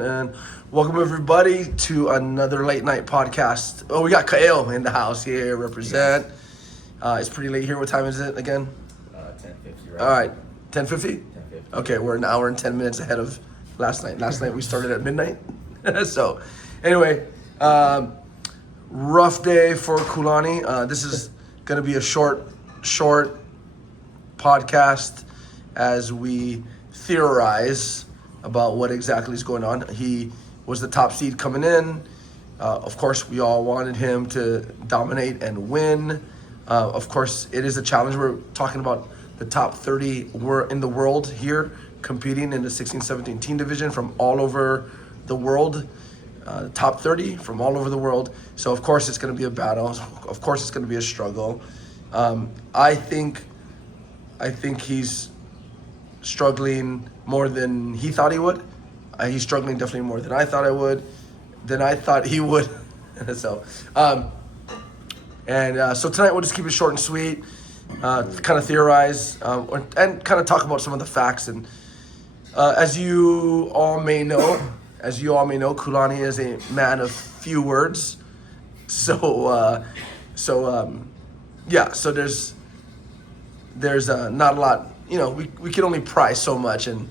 And welcome everybody to another late night podcast. Oh, we got Kael in the house here. Represent. It's pretty late here. What time is it again? 10:50, right? All right, 10:50. 10:50. Okay, we're an hour and 10 minutes ahead of last night. Last night we started at midnight. So, anyway, rough day for Kulani. This is gonna be a short podcast as we theorize about what exactly is going on. He was the top seed coming in. Of course, we all wanted him to dominate and win. Of course, it is a challenge. We're talking about the top 30 in the world here competing in the 16-17 teen division from all over the world. Top 30 from all over the world. So of course it's going to be a battle. Of course it's going to be a struggle. I think he's struggling more than he thought he would. He's struggling definitely more than I thought he would. So, so tonight we'll just keep it short and sweet, kind of theorize, and kind of talk about some of the facts. And as you all may know, Kulani is a man of few words. So there's not a lot. We can only pry so much, and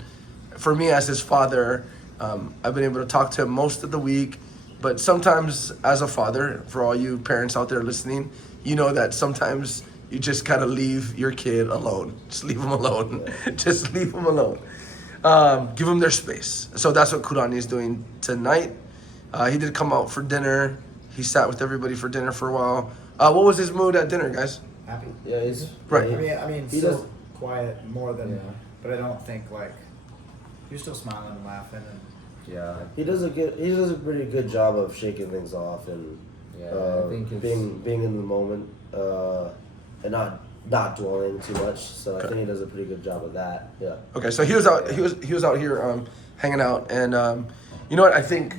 for me as his father, I've been able to talk to him most of the week, but sometimes as a father, for all you parents out there listening, you know that sometimes you just kind of leave your kid alone. Just leave him alone. Just leave him alone. Give them their space. So that's what Kulani is doing tonight. He did come out for dinner. He sat with everybody for dinner for a while. What was his mood at dinner, guys? Happy. Yeah, he's Right. I mean, He still does- quiet more than, Yeah. but I don't think he was still smiling and laughing and. Yeah, he does a pretty good job of shaking things off and I think it's, being in the moment and not dwelling too much. So I think he does a pretty good job of that. Yeah. Okay, so he was out. He was out here hanging out, and you know what? I think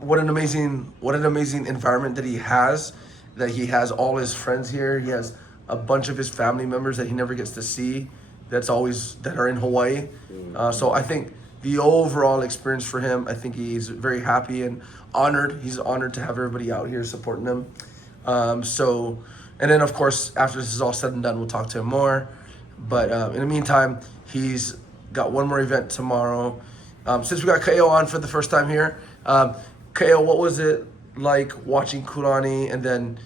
what an amazing environment that he has. That he has all his friends here. He has a bunch of his family members that he never gets to see. That are in Hawaii. So I think the overall experience for him, I think he's very happy and honored. He's honored to have everybody out here supporting him. And then of course, after this is all said and done, we'll talk to him more. But in the meantime, he's got one more event tomorrow. Since we got Kael on for the first time here, Kael, what was it like watching Kulani? And then,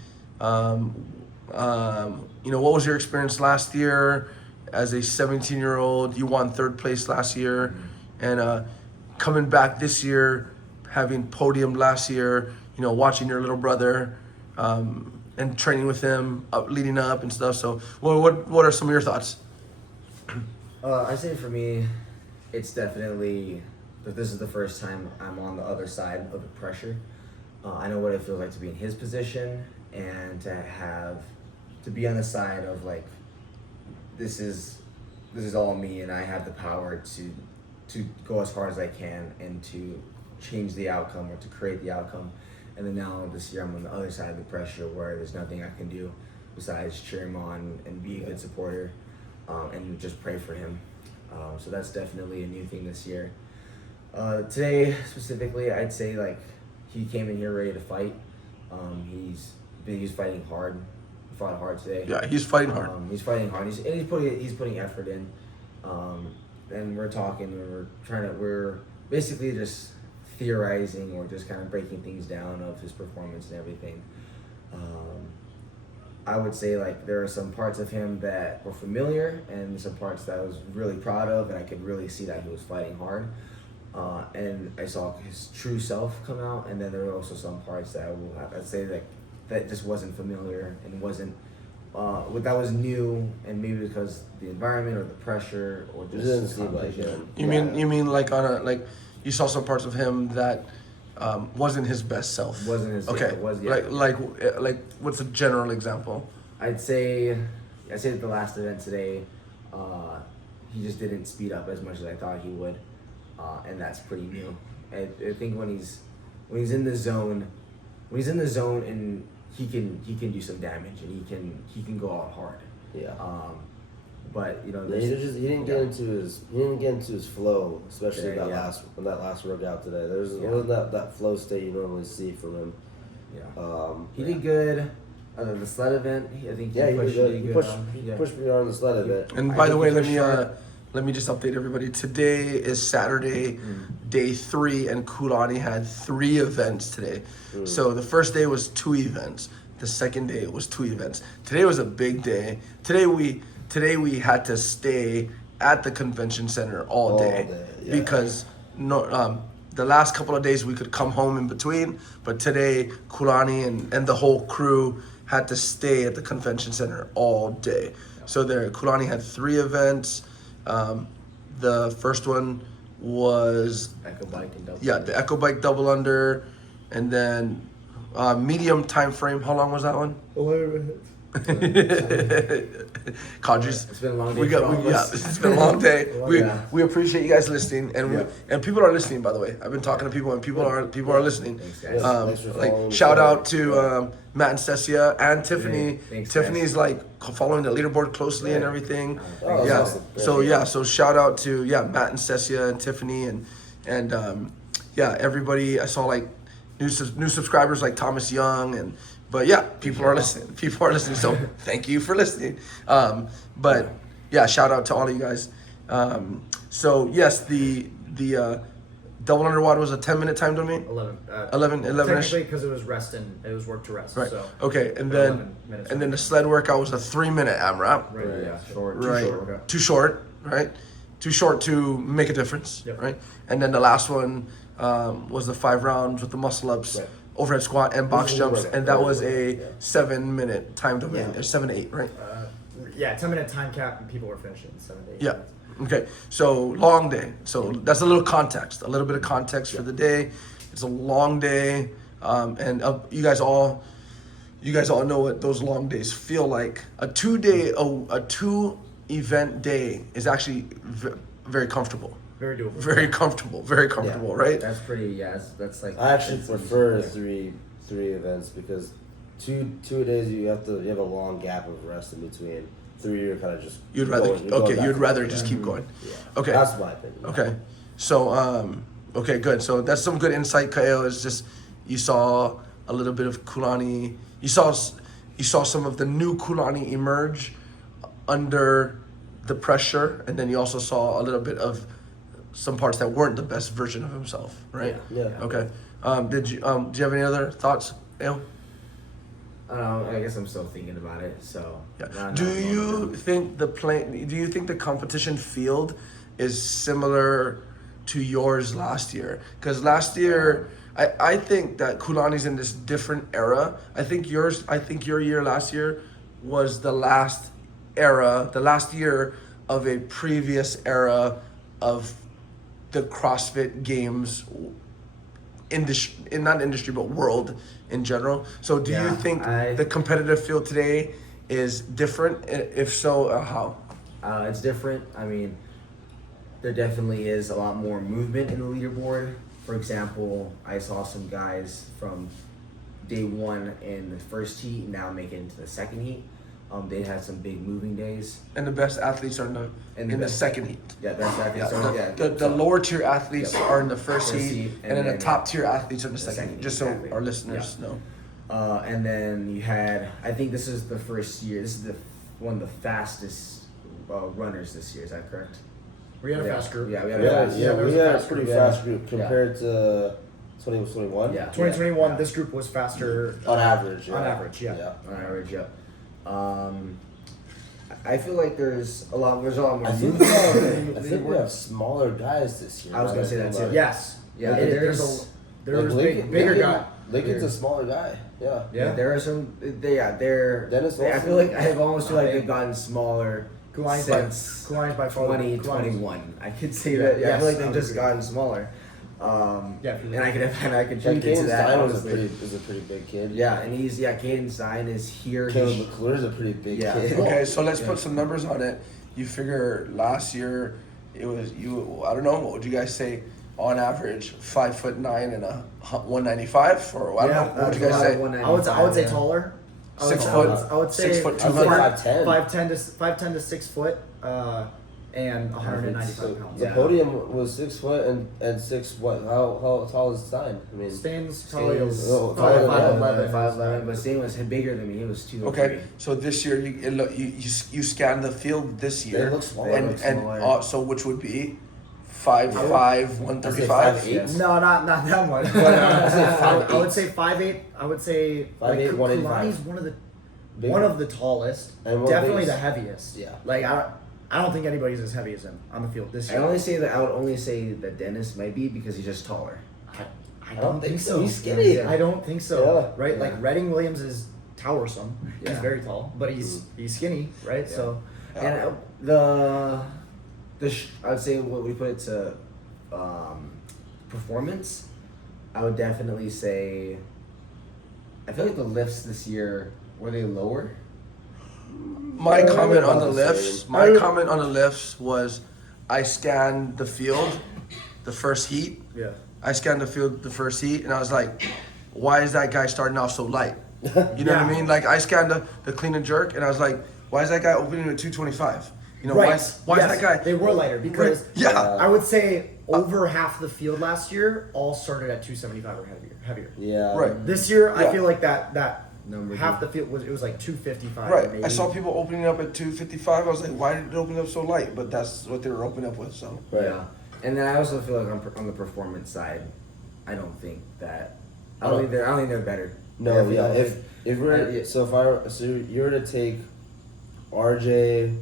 what was your experience last year as a 17-year-old? You won third place last year, and coming back this year, having podium last year. Watching your little brother. And training with him, leading up and stuff. So, what are some of your thoughts? I say for me, it's definitely that this is the first time I'm on the other side of the pressure. I know what it feels like to be in his position and to be on the side of this is all me, and I have the power to go as hard as I can and to change the outcome or to create the outcome. And then now this year I'm on the other side of the pressure where there's nothing I can do besides cheer him on and be a good supporter and just pray for him. So that's definitely a new thing this year. Today specifically, I'd say he came in here ready to fight. He's fighting hard. He fought hard today. Yeah, he's fighting hard. He's fighting hard. He's putting effort in. And we're talking. We're basically just theorizing or just kind of breaking things down of his performance and everything. I would say there are some parts of him that were familiar and some parts that I was really proud of, and I could really see that he was fighting hard. And I saw his true self come out, and then there were also some parts that I'd say that just wasn't familiar and wasn't that was new, and maybe because the environment or the pressure or just Didn't seem like him. You mean you saw some parts of him that wasn't his best self. Wasn't his okay. Like what's a general example? I'd say that the last event today, he just didn't speed up as much as I thought he would, and that's pretty new. I think when he's in the zone, and he can do some damage, and he can go out hard. Yeah. But you know, Yeah, he didn't get into his flow, especially Yeah, that last workout today. There's Yeah. wasn't that flow state you normally see from him. yeah. He did good. The sled event, I think Yeah, he pushed did really good. He good. pushed me on the sled a bit. And I by the think way, he let pushed me hard. let me just update everybody. Today is Saturday, day 3, and Kulani had 3 events today. So the first day was 2 events. The second day was 2 events. Today was a big day. Today we had to stay at the convention center all day, yeah. because the last couple of days we could come home in between, but today Kulani and the whole crew had to stay at the convention center all day. So Kulani had 3 events. The first one was Echo bike and double. the Echo Bike double under, and then medium time frame. How long was that one? 11 minutes. Qadry's. It's been a long day We for all of yeah, us. it's been a long day. Yeah. We appreciate you guys listening, and Yeah. and people are listening. By the way, I've been talking to people, and people are listening. Thanks, guys. Thanks for following Like the shout show. out to Matt and Cecia and Tiffany. Hey, thanks, Tiffany's guys. like following the leaderboard closely and everything. Oh, that's yeah. awesome. So shout out to Matt and Cecia and Tiffany and everybody. I saw like new subscribers like Thomas Young but people are listening. People are listening. So thank you for listening. But shout out to all of you guys. So yes, the double underwater was a 10-minute time domain. 11 -ish. Technically, because it was rest and it was work to rest. Right. So. Okay, and 11 minutes. then the sled workout was a 3-minute AMRAP. Right. Yeah, short. Right. Too short. Too short, right? Too short to make a difference, Yep. right? And then the last one was the 5 rounds with the muscle ups, Right. overhead squat, and box This is jumps, right. and that was a Yeah. 7-minute time domain. Yeah. Or 7 to 8, right? 10-minute time cap, and people were finishing 7 to 8. Yeah. Okay. So long day. So that's a little context, a little bit of context for the day. It's a long day, and you guys all know what those long days feel like. A 2-event day is actually very comfortable. Very doable. Very comfortable, right? That's pretty. Yeah, that's like. I actually that's prefer easy. three events because two days you have a long gap of rest in between. 3 you're kind of just You'd rather going back you'd to rather back. just keep going. Yeah. Okay. That's my opinion. Okay. So okay, good. So that's some good insight, Kaeo. It's just you saw a little bit of Kulani. You saw some of the new Kulani emerge under the pressure, and then you also saw a little bit of some parts that weren't the best version of himself, right? Yeah. Okay. Do you have any other thoughts, Kaeo? I guess I'm still thinking about it. So. Yeah. Do you think the competition field is similar to yours last year? Because last year, I think that Kulani's in this different era. I think your year last year was the last year of a previous era of the CrossFit Games not industry but world in general. So do you think the competitive field today is different? If so, how? It's different. I mean, there definitely is a lot more movement in the leaderboard. For example, I saw some guys from day 1 in the first heat now make it into the second heat. They had some big moving days. And the best athletes are in the second heat. Yeah, that's right. Yeah. So, The lower tier athletes are in the first First heat, heat, and then the then, top tier athletes are in the second second heat. heat, Just exactly. so our listeners know. And then you had, I think this is the first year. This is one of the fastest runners this year. Is that correct? We had a fast group. Yeah, we had We a had, fast. yeah, there we was a had a fast pretty group. fast group compared to 2021. Yeah. 2021, Yeah. this group was faster. On average. On average, yeah. On average, yeah. I feel like there's a lot more I think movement. we have smaller guys this year. I was gonna say that too. Yes. Yeah, It- there's there's Lincoln- bigger Lincoln- guy. Lincoln's a smaller guy. Yeah. yeah, there are some. They're. Dennis I Wilson? feel like I almost feel like they've gotten smaller Kulani's since by far. 2021. I could say Yeah, that. Yeah, I yes, feel like I they've would just agree. gotten smaller. Yeah, if you and I could Like contribute to Caden that. Stein Honestly. is a pretty big kid. Yeah, and Caden Stein is here. Caleb He's- McClure's a pretty big Yeah. kid. Okay, so let's Yeah. put some numbers on it. You figure last year it was I don't know, what would you guys say on average 5'9" and a 195 or I don't know, what would you guys say? I would say taller. 6 I foot. would say 6 foot I was like 200. 5'10". 5'10 to 6 foot. and 195 pounds. The Yeah. podium was 6 foot and 6 what? How tall is Stein? I mean, Stain's Stain's Oh, probably 5'11", 5'11", but Stain was bigger than me. He was 203. Okay, so this year you scanned the field this year. They look smaller. And They look smaller. so which would be 5'5", 135. 5'8". Yes. No, not that much. But, I would say 5'8". I would say 5'8", like, 185. Kulani's Big. one of the tallest, And one definitely biggest. the heaviest. Yeah. Like I don't think anybody's as heavy as him on the field this I year. would only say that Dennis might be because he's just taller. I don't think so. He's skinny. I don't think so. Yeah. Right? Yeah. Like Redding Williams is towersome. He's Yeah. very tall, but he's skinny, right? Yeah. So And I would say what we put it to performance. I would definitely say. I feel like the lifts this year were they lower? My Yeah, comment on the about the lifts. same. My comment on the lifts was, I scanned the field, the first heat. yeah. I scanned the field the first heat, and I was like, why is that guy starting off so light? You know what I Yeah. mean? Like I scanned the clean and jerk, and I was like, why is that guy opening at 225? You know, Right. why Yes, is that guy? They were lighter because Yeah. I would say over half the field last year all started at 275 or heavier. Yeah. Right. This year, Yeah. I feel like that Number half the field was like 255. Right. Maybe. I saw people opening up at 255. I was like, why did it open up so light? But that's what they were opening up with. So Right. Yeah. And then I also feel like on the performance side, I don't think that. I don't think they're better. No, I feel yeah. like- If we're yeah. so you were to take RJ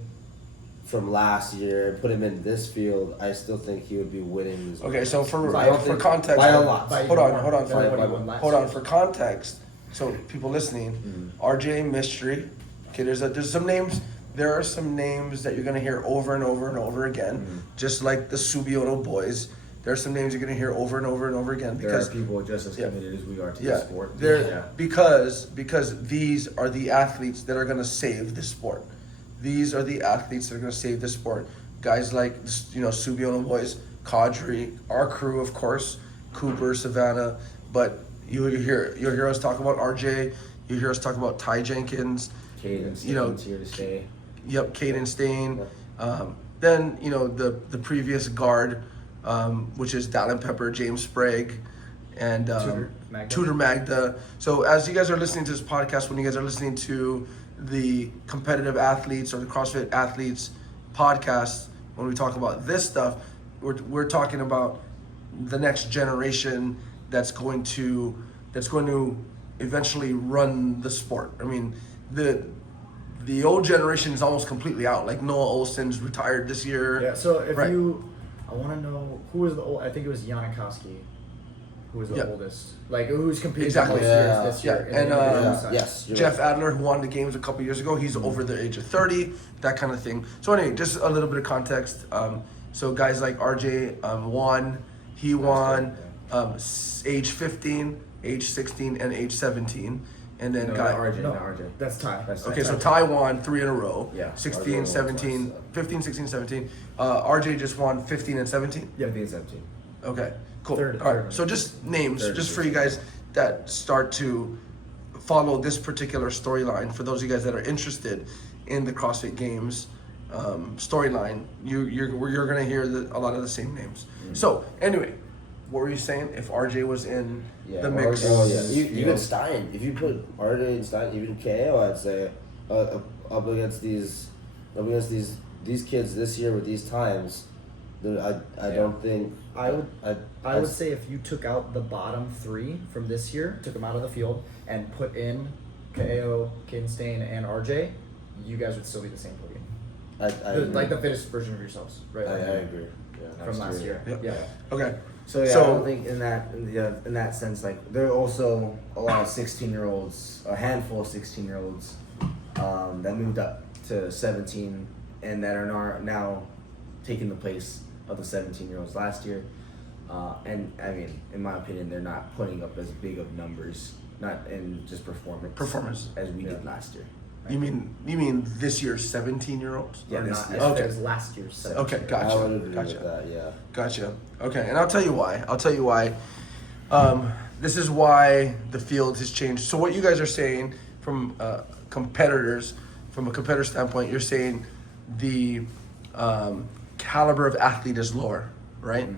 from last year and put him in this field, I still think he would be winning. This okay. So for I don't for think- context, by a lot. By hold on, more hold on, than for, what he won last hold on year. for context. So people listening, RJ Mystery. Okay, there's some names. There are some names that you're gonna hear over and over and over again, just like the Subioto boys. There are some names you're gonna hear over and over and over again There because are people just as yeah. committed as we are to the yeah, sport. they're because these are the athletes that are gonna save the sport. These are the athletes that are gonna save the sport. Guys like Subioto boys, Qadry, our crew of course, Cooper, Savannah, but you'll hear us talk about RJ. You hear us talk about Ty Jenkins. Caden You know, Stevens here to stay. Yep, Caden Stain. Then the previous guard, which is Dallin Pepper, James Sprague, and Tudor Magda. So as you guys are listening to this podcast, when you guys are listening to the competitive athletes or the CrossFit athletes podcast, when we talk about this stuff, we're talking about the next generation that's going to eventually run the sport. I mean, the old generation is almost completely out. Like Noah Olsen's retired this year. Yeah. So if Right. I want to know who was the old. I think it was Janikowski, who was the Yeah. oldest. Like who's competing Exactly. most Yeah. years this year. Yeah, in and, the individual Yeah. side. Yes. You're Jeff right. Adler, who won the games a couple years ago, he's over the age of 30, that kind of thing. So anyway, just a little bit of context. So guys like RJ won. He won age 15, age 16, and age 17. And then No, got not RJ, No, not RJ. that's Ty. That's okay, so Ty won 3 in a row. Yeah, 16, RJ won 17, twice. 15, 16, 17. RJ just won 15 and 17. Yeah, 17. Okay, cool. Third. All right, so just names, Third just for you guys that start to follow this particular storyline. For those of you guys that are interested in the CrossFit Games storyline, you're gonna hear a lot of the same names. So anyway, what were you saying? If RJ was in Yeah, the mix, RJ Oh yeah, is, even Stein. If you put RJ and Stein, even KO, I'd say up against these kids this year with these times, I don't think I would. I I would say if you took out the bottom 3 from this year, took them out of the field, and put in KO, Caden Stain, and RJ, you guys would still be the same podium. Like the fittest version of yourselves, right? I agree. Yeah. From last year. Yep. Yeah. okay. So yeah, So- I don't think in that sense, like there are also a lot of 16-year-olds, a handful of 16-year-olds that moved up to 17 and that are now taking the place of the 17-year-olds last year. And I mean, in my opinion, they're not putting up as big of numbers, not in just performance as we did last year. You mean this year's 17-year-olds? Yeah, Or this not year. as Okay. fit as last year's. 17. Okay, I gotcha. would agree Gotcha. with that. Yeah. Gotcha. Okay, and I'll tell you why. This is why the field has changed. So what you guys are saying from competitors, from a competitor standpoint, you're saying the caliber of athlete is lower, right?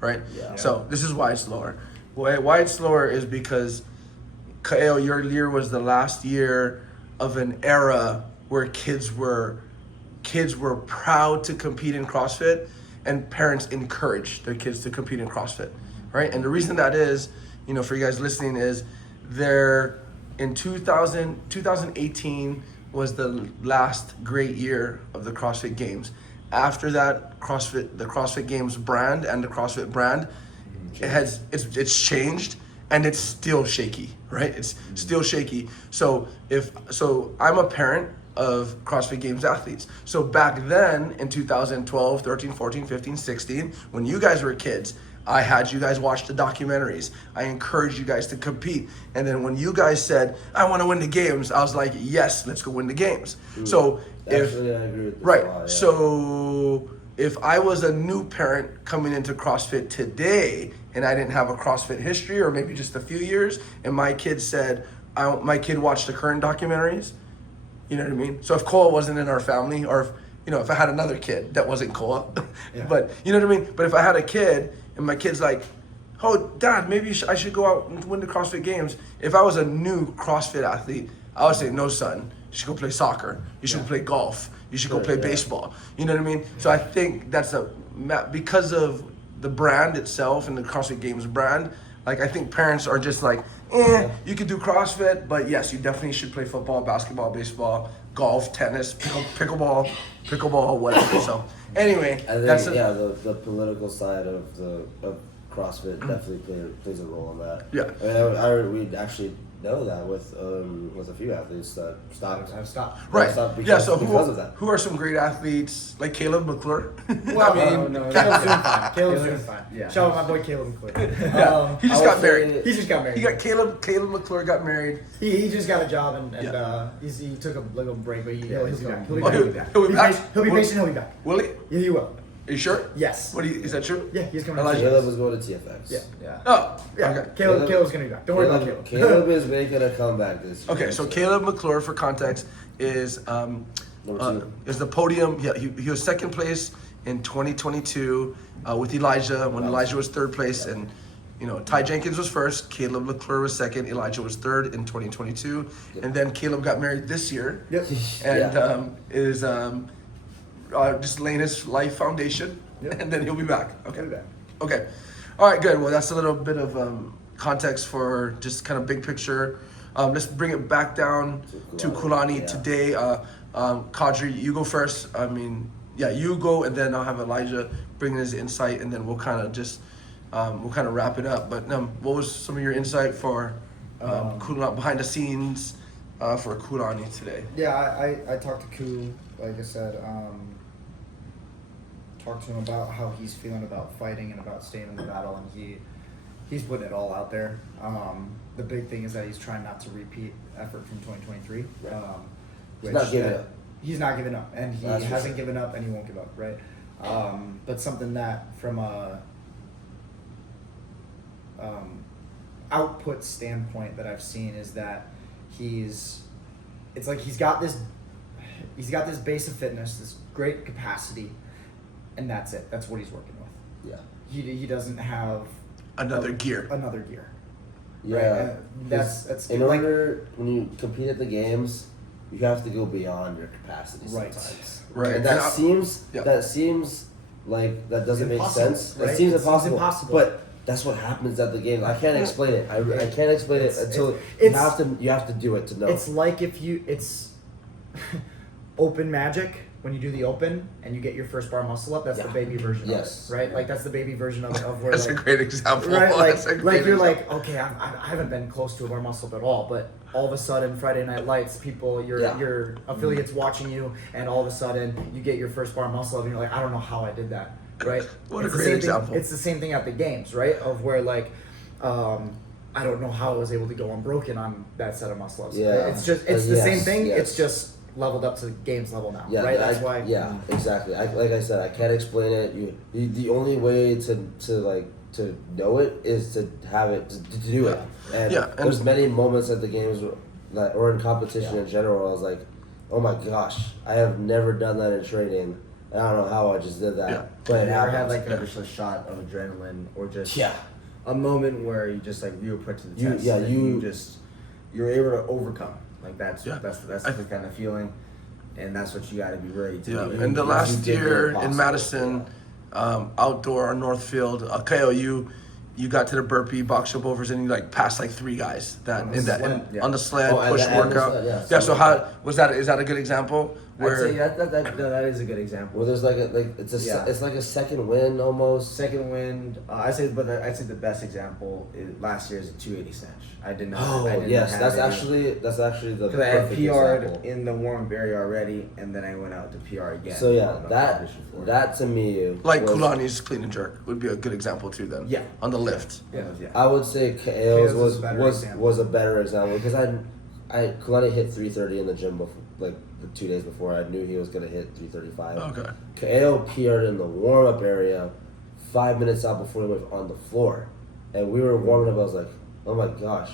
Right? Yeah. So this is why it's lower. Why it's lower is because Kaeo, your year was the last year of an era where kids were proud to compete in CrossFit, and parents encouraged their kids to compete in CrossFit, right? And the reason that is, for you guys listening, is there in 2018 was the last great year of the CrossFit Games. After that, the CrossFit Games brand and the CrossFit brand, it's changed, and it's still shaky, right? It's still shaky. So I'm a parent of CrossFit Games athletes. So back then in 2012, 13, 14, 15, 16, when you guys were kids, I had you guys watch the documentaries. I encouraged you guys to compete. And then when you guys said, I want to win the games, I was like, yes, let's go win the games. So Actually, I agree with this right. a lot, yeah. So if I was a new parent coming into CrossFit today and I didn't have a CrossFit history, or maybe just a few years, and my kid said, my kid watched the current documentaries, you know what I mean? So if Koa wasn't in our family, or if I had another kid that wasn't Koa, but you know what I mean? But if I had a kid and my kid's like, oh, Dad, maybe I should go out and win the CrossFit Games. If I was a new CrossFit athlete, I would say, no, son, you should go play soccer. You should go play golf. You should go play baseball. You know what I mean? So I think that's because of the brand itself and the CrossFit Games brand, like I think parents are just like, you could do CrossFit, but yes, you definitely should play football, basketball, baseball, golf, tennis, pickleball, whatever. So anyway, I think the political side of CrossFit definitely plays a role in that. Yeah. I mean, we actually know that with a few athletes that stopped. Have stopped. right. Stopped Because of that. who are some great athletes like Caleb McClure? Well, no, Caleb's doing fine. Caleb's doing fine. Yeah. Shout out my boy Caleb McClure. He just got married. He just got married. He got Caleb McClure got married. He just got a job and he took a little break, but he'll be back. He'll be Oh, back. he'll be back? He'll be patient. He'll be back. Will he? Yeah, he will. Are you sure? Yes. Is that true? Yeah, he's coming. Elijah. Caleb was going to TFX. Yeah. Oh, Yeah. okay. Caleb's gonna be back. Don't worry about Caleb. Caleb is making a comeback this year. Okay, so Caleb McClure, for context, is is the podium. Yeah, he was second place in 2022 with Elijah when Elijah was third place, and Ty Jenkins was first, Caleb McClure was second, Elijah was third in 2022, and then Caleb got married this year, Yep. and is just laying his life foundation, and then he'll be back. Okay. He'll be back. Okay. All right, good. Well, that's a little bit of context for just kind of big picture. Let's bring it back down to Kulani today. Qadry, you go first. I mean, you go, and then I'll have Elijah bring his insight, and then we'll kind of just wrap it up. But what was some of your insight for Kulani, behind the scenes for Kulani today? Yeah, I talked to Ku, like I said, talked to him about how he's feeling about fighting and about staying in the battle, and he's putting it all out there. The big thing is that he's trying not to repeat effort from 2023. He's not giving up. He's not giving up, and he That's hasn't given up, and he won't give up, right? But something that from a output standpoint that I've seen is that he's got this base of fitness, this great capacity, and that's it. That's what he's working with. Yeah. He doesn't have Another gear. Yeah. Right? That's in like, order when you compete at the games, you have to go beyond your capacity Right. sometimes. Right. And that seems like that doesn't make Impossible, sense. right? That seems It seems impossible. impossible. But that's what happens at the games. I can't explain it. I can't explain it until you have to do it to know. it's like it's open magic when you do the open and you get your first bar muscle up. That's the baby version Yes. of it, right? Like that's the baby version of where That's a great example. right, That's a great you're example. like, okay, I haven't been close to a bar muscle up at all, but all of a sudden Friday Night Lights, your affiliates watching you, and all of a sudden you get your first bar muscle up, and you're like, I don't know how I did that, right? What a It's the great same example. Thing, it's the same thing at the games, right? Of where like, I don't know how I was able to go unbroken on that set of muscle ups. Yeah. It's the same thing. Yes. It's just leveled up to games level now, Yeah, right? That's why. Yeah, exactly. Like I said, I can't explain it. The only way to know it is to have it to do it. And there's many moments at the games or in competition in general. I was like, oh my gosh, I have never done that in training. and I don't know how I just did that. Yeah. But it You ever had happened. like just a shot of adrenaline or just Yeah. a moment where you just like you were put to the You- test yeah, and you- you're able to overcome. Like that's Yeah. that's I- the kind of feeling, and that's what you got to be ready to Yeah, do. and the you last did year what in possible, Madison, outdoor on Northfield, KO, you got to the burpee box jump overs and you like passed like 3 guys that On the in that sled, in, yeah. on the sled Oh, and push the- and the workout. sled, yeah. Yeah. So how was that? Is that a good example? I'd say that is a good example. Where there's like Yeah. it's like a second wind almost. Second wind, I'd say the best example is last year's a 280 snatch. I did not. Oh I didn't yes, have that's any- actually the Because I had perfect PR'd example. in the warm-up area already, and then I went out to PR again. So yeah, on the that competition floor. that to me like was, Kulani's clean and jerk would be a good example too. Then Yeah. on the lift. Yeah. I would say KO's KO's is was a better was example. was a better example because I Kulani hit 330 in the gym before, like the 2 days before. I knew he was gonna hit 335. Okay. KO PR'd in the warm up area 5 minutes out before he went on the floor, and we were warming up. I was like, oh my gosh,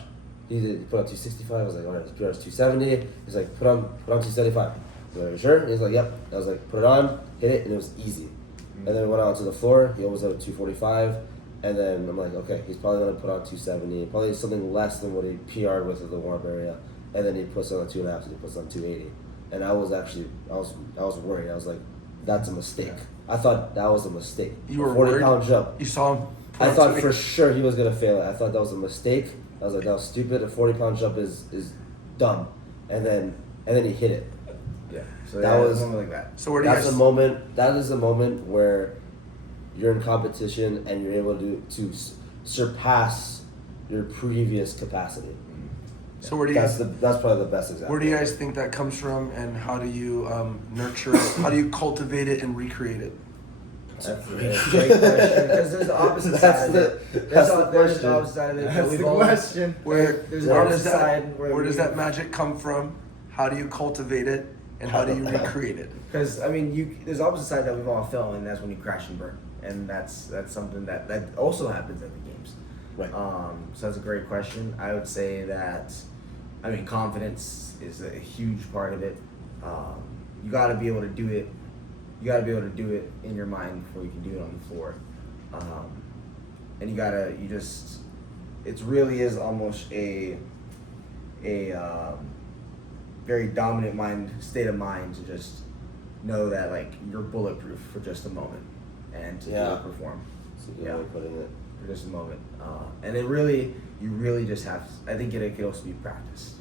he put on 265. I was like, all right, his PR is 270. He's like, put on 275. I was like, "Are you sure?" And he's like, yep. I was like, put it on, hit it, and it was easy. And then we went out to the floor. He almost had a 245. And then I'm like, okay, he's probably gonna put on 270, probably something less than what he PR'd with in the warm area. And then he puts on a 2.5, so he puts on 280. And I was worried. I was like, that's a mistake. I thought that was a mistake. You A were 40 worried? pound jump. You saw him. put I on thought 280. for sure he was gonna fail it. I thought that was a mistake. I was like, that was stupid. A 40-pound jump is dumb. And then he hit it. Yeah. So That yeah, was- something like that. So where do you That's guys? a moment. That is a moment where you're in competition and you're able to surpass your previous capacity. So where do you? That's probably the best example. Where do you guys think that comes from, and how do you nurture it? How do you cultivate it and recreate it? That's a great question because there's the opposite That's side of the- it. that's the There's question. the opposite side of it. but That's we've the all- question. There's an where opposite does that side where does that magic come from? How do you cultivate it, and how do you recreate it? Because I mean, there's the opposite side that we've all felt, and that's when you crash and burn, and that's something that also happens at the games. Right. So that's a great question. I would say that, I mean, confidence is a huge part of it. You got to be able to do it. You got to be able to do it in your mind before you can do it on the floor. And it really is almost a very dominant state of mind to just know that like you're bulletproof for just a moment and to be able to perform. That's a good Yeah. way of putting it. For just a moment. And you really just have, I think it could also be practiced.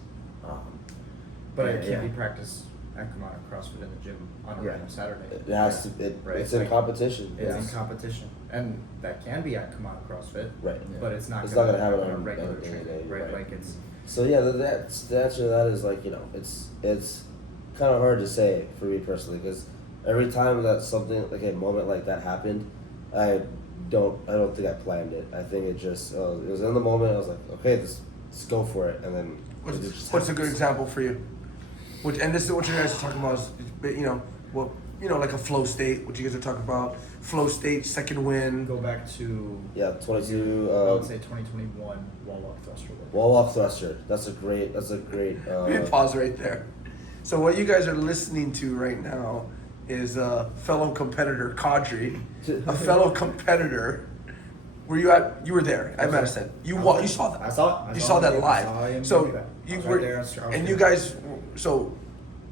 But it Yeah. can't be practiced at Kumano CrossFit in the gym on a Yeah. random Saturday. It has to. Right. It's in Like, competition. It's Yes. in competition, and that can be at Kumano CrossFit, Right. but it's not. It's not gonna happen on a on regular any training, day, right? right. Like it's. So yeah, the answer to that is like it's kind of hard to say for me personally because every time that something like a moment like that happened, I don't think I planned it. I think it just it was in the moment. I was like, okay, let's go for it, and then it just What's a good happens. example for you? And this is what you guys are talking about is, like a flow state. What you guys are talking about, flow state, second wind. Go back to. Yeah, 22. I would say 2021 wall walk thruster. lift. Wall walk thruster. That's a great. Let me pause right there. So what you guys are listening to right now is a fellow competitor, Qadry, a fellow competitor. You were there at Madison. You saw that. I saw it. You saw that him. I live. saw him So do that. I you was were, right there. I was and there. you guys, so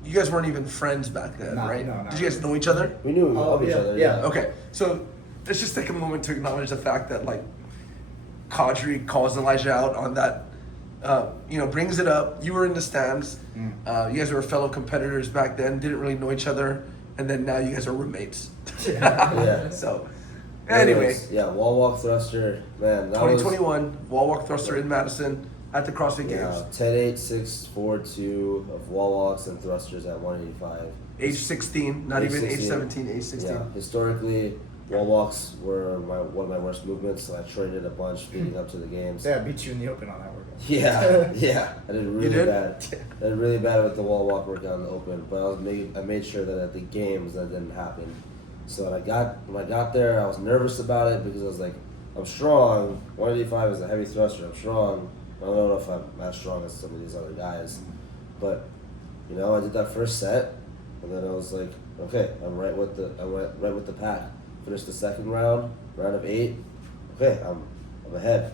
you guys weren't even friends back then, No, right? no, not Did you guys know each other? We knew Oh, of each yeah, other. yeah. Okay, so let's just take a moment to acknowledge the fact that like Qadry calls Elijah out on that. Brings it up. You were in the stands. You guys were fellow competitors back then. Didn't really know each other, and then now you guys are roommates. Yeah. So, anyway, Anyways, yeah, wall walk thruster, man. That was 2021 wall walk thruster in Madison at the CrossFit yeah, Games. 10-8, 6, 4, 2 of wall walks and thrusters at 185. Age 16, not Age even age 16. 17, age 16. Yeah, historically, wall walks were one of my worst movements. So I trained it a bunch leading up to the games. Yeah, I beat you in the open on that workout. Yeah, I did really did? bad. I did really bad with the wall walk workout in the open, but I made sure that at the games that didn't happen. So when I got there, I was nervous about it because I was like, I'm strong. 185 is a heavy thruster. I'm strong. I don't know if I'm as strong as some of these other guys, but I did that first set, and then I was like, Okay, I'm right with the pack. Finished the second round of 8. Okay, I'm ahead.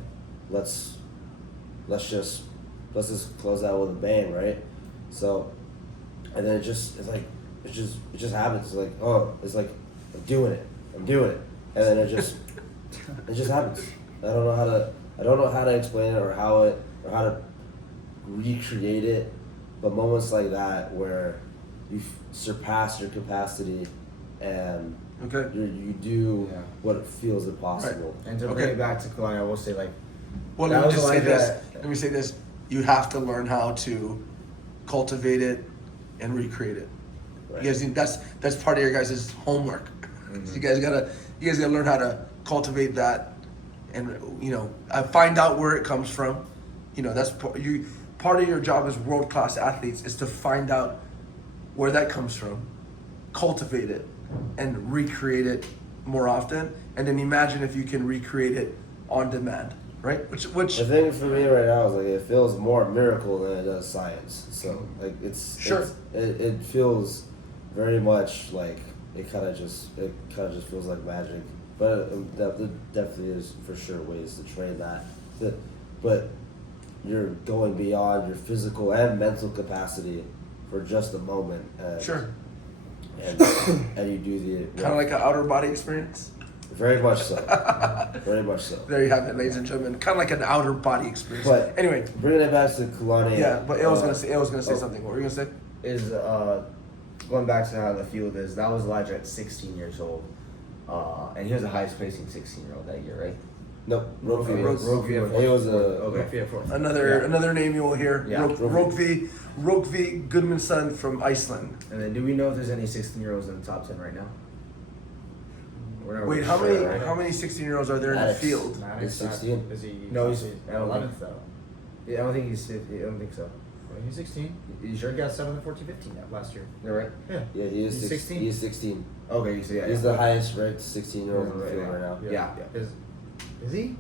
Let's just close out with a bang, right? So, and then it just happens. It's like, oh, it's like I'm doing it, and then it just happens. I don't know how to explain it or how to recreate it, but moments like that where you surpass your capacity and you do what feels impossible. And to bring it back to Kulani, I will say like, Well, that let me was just say like this. that- Let me say this. You have to learn how to cultivate it and recreate it. Right. You guys, that's part of your guys' homework. Mm-hmm. You guys gotta learn how to cultivate that, and find out where it comes from. That's part of your job as world class athletes is to find out where that comes from, cultivate it, and recreate it more often. And then imagine if you can recreate it on demand, right? Which The thing for me right now is like it feels more miracle than it does science. So like it feels very much like it kind of just feels like magic. But there definitely is for sure ways to train that. But you're going beyond your physical and mental capacity for just a moment. And you do the kind of like an outer body experience. very much so. Very much so. There you have it, ladies and gentlemen. Kind of like an outer body experience. But anyway, bringing it back to Kulani. yeah. But I was gonna say something. What were you gonna say? is going back to how the field is. That was Elijah at 16 years old, and he was the highest placing 16-year-old that year, right? Nope. Rokvi Rokvi. He was a Okay. Another name you will hear. Yeah. Rokvi Goodmanson from Iceland. And then, do we know if there's any 16-year-olds in the top 10 right now? We're not Wait, really how sure, many right? how many 16-year-olds are there in the Alex. field? He's 16. Is he? No, he's- at 11th though. Yeah, I don't think he's 50. I don't think so. Well, he's 16. You He sure? got 7th, 14, 15 last year. You're right. Yeah. Yeah, he is He's 16? He is 16. Okay, so yeah. He's yeah. the highest ranked 16-year-old in the Right, field yeah. right now. Yeah. Is he?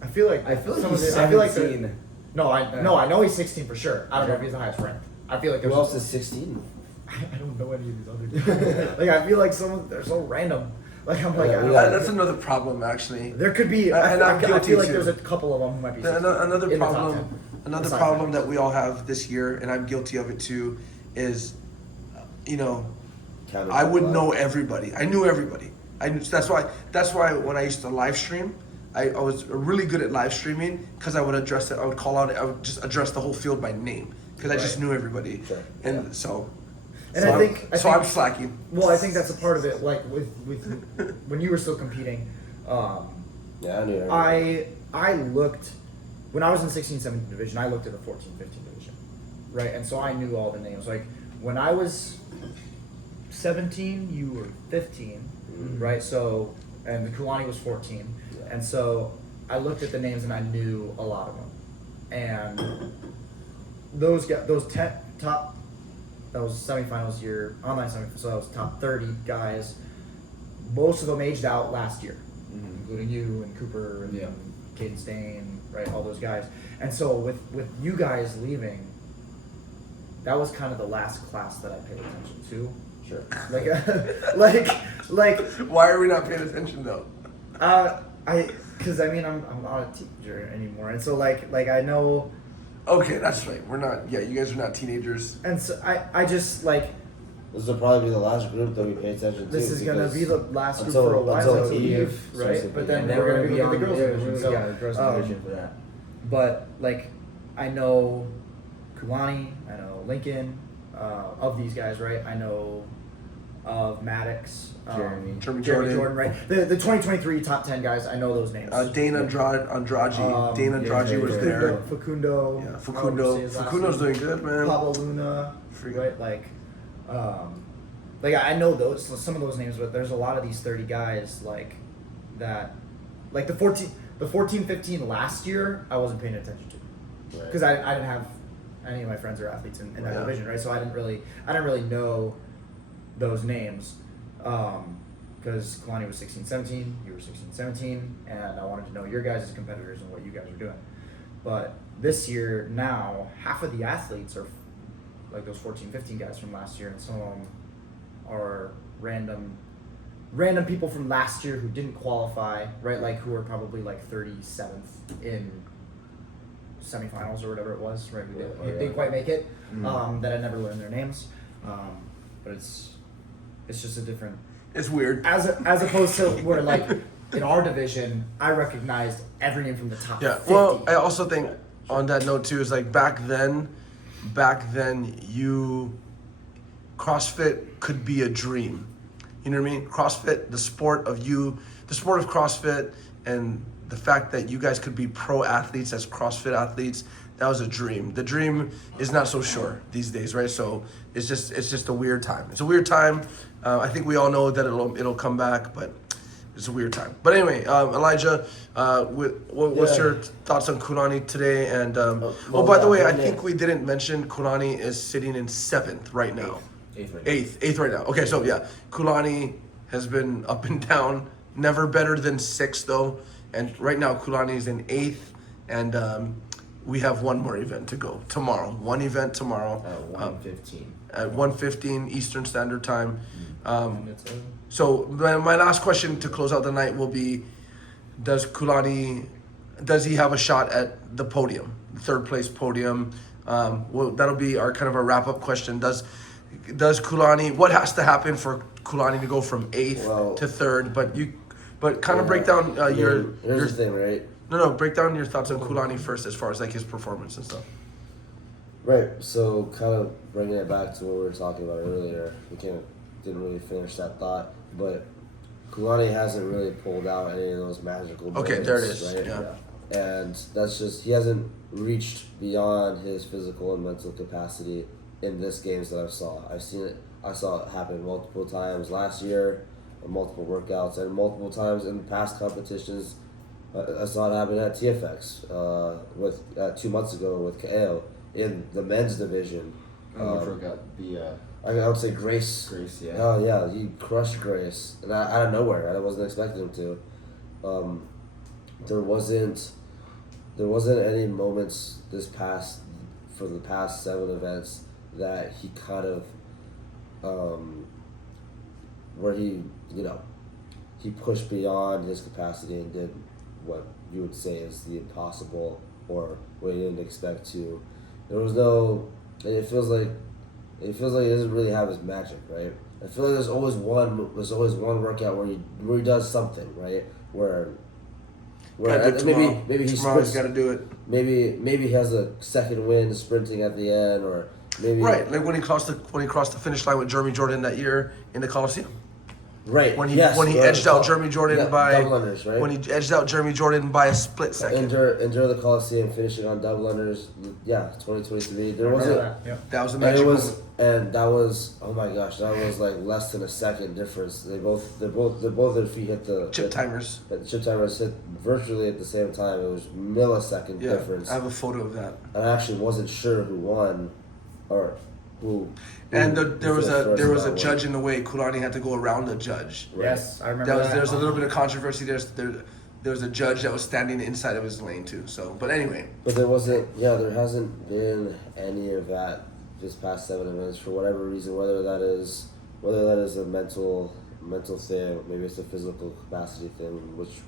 I feel like he's some of the- 17. I feel like no, I know he's 16 for sure. I don't know if he's the highest ranked. I feel like Who there's else is 16? I don't know any of these other dudes. Like I feel like they're so random. Like I'm like Yeah, I we don't- got- That's another problem, actually. there could be. And I'm I guilty feel like too. there's a couple of them who might be. 16 Another in the top problem, 10. another Besides problem that. that we all have this year, and I'm guilty of it too, is, Counted I by would blood. know everybody. I knew everybody. That's why when I used to live stream, I was really good at live streaming because I would address it. I would call out. I would just address the whole field by name because I just Right. knew everybody. Sure. And so. And so I I'm- think I'm slacking. Well, I think that's a part of it. Like with when you were still competing, Yeah, I knew everybody. I looked when I was in 16-17 division. I looked at the 14-15 division, right? And so I knew all the names. Like when I was 17, you were 15, right? So and the Kulani was 14, Yeah. and so I looked at the names and I knew a lot of them, and those top. That was semifinals year, online semifinals, so that was top 30 guys. Most of them aged out last year, including you and Cooper and Yeah. Caden Stain, right? All those guys. And so with you guys leaving, that was kind of the last class that I paid attention to. Sure. Like, Why are we not paying attention though? because I mean I'm not a teacher anymore, and so like I know. Okay, that's right. We're not. Yeah, you guys are not teenagers. And so I just like This will probably be the last group that we pay attention to. this is gonna because be the last group until- for a while until until Eve Eve, starts right? to But be- then And then we're gonna be be on the girls division. So, yeah, the girls division for that. but like, I know Kulani, I know Lincoln, of these guys, right? I know of Maddox, Jeremy Jordan, right? The 2023 top 10 guys, I know those names. Dana Andrade. Dana yeah, Andrade was Facundo. there. Facundo. Yeah, however you say Facundo. his last Facundo's name. doing good, man. Pablo Luna, Freaking- right? Like I know those some of those names, but there's a lot of these 30 guys like that, like the 14-15 last year I wasn't paying attention to because I didn't have any of my friends or athletes in that Yeah. division, right? So I didn't really know those names because Kulani was 16-17, you were 16-17, and I wanted to know your guys' competitors and what you guys were doing. But this year now, half of the athletes are like those 14-15 guys from last year, and some of them are random people from last year who didn't qualify, right? Like who are probably like 37th in semifinals or whatever it was, right? Who didn't quite make it. That I never learned their names, but it's just a different. It's weird. As opposed to where like in our division, I recognized every name from the top. Yeah. 50. Well, I also think on that note too is like back then, CrossFit could be a dream. You know what I mean? CrossFit, the sport of CrossFit, and the fact that you guys could be pro athletes as CrossFit athletes, that was a dream. The dream is not so sure these days, right? So it's just a weird time. It's a weird time. I think we all know that it'll come back, but it's a weird time. But anyway, Elijah, what's your thoughts on Kulani today? And by the way, I think we didn't mention Kulani is sitting in 7th right now. Eighth right now. Okay, so yeah, Kulani has been up and down. Never better than 6th though. And right now Kulani is in 8th, and we have one more event to go tomorrow. One event tomorrow. At 1:15. At 1:15 Eastern Standard Time. So my last question to close out the night will be: does he have a shot at the podium, the 3rd place podium? Well, that'll be our kind of a wrap up question. Does Kulani? What has to happen for Kulani to go from 8th to 3rd? But kind of break down your. Here's the thing, right? No, break down your thoughts on Kulani first, as far as like his performance and stuff. Right. So kind of bringing it back to what we were talking about earlier, didn't really finish that thought, but Kulani hasn't really pulled out any of those magical moments. Okay, there it is. Right? Yeah. And that's just, he hasn't reached beyond his physical and mental capacity in this games that I saw it happen multiple times last year, in multiple workouts, and multiple times in past competitions. I saw it happen at TFX with 2 months ago with Kaeo in the men's division. I forgot the. I would say Grace. Grace, yeah. Oh yeah, he crushed Grace, and out of nowhere. I wasn't expecting him to. There wasn't any moments for the past 7 events that he kind of, where he pushed beyond his capacity and did what you would say is the impossible, or what he didn't expect to. There was no. It feels like he doesn't really have his magic, right? I feel like there's always one workout where he does something, right? Where maybe he Tomorrow's got to do it. Maybe he has a second win sprinting at the end, or maybe Right, like when he crossed the finish line with Jeremy Jordan that year in the Coliseum. Right. When he edged out Jeremy Jordan by double unders, right? When he edged out Jeremy Jordan by a split second. Endure the Coliseum, finishing on double unders. Yeah, 2023. There wasn't. That was the And magic it was, moment. and that was, oh my gosh, that was like less than a second difference. They both their feet hit the Chip timers. The chip timers hit virtually at the same time. It was millisecond Yeah, difference. I have a photo of that. And I actually wasn't sure who won, or who. And there was a won. judge in the way. Kulani had to go around the judge. Right. Yes, I remember that. There was a little bit of controversy. There was a judge that was standing inside of his lane too. So, but anyway. But there hasn't been any of that this past 7 events for whatever reason. Whether that is a mental thing, maybe it's a physical capacity thing, which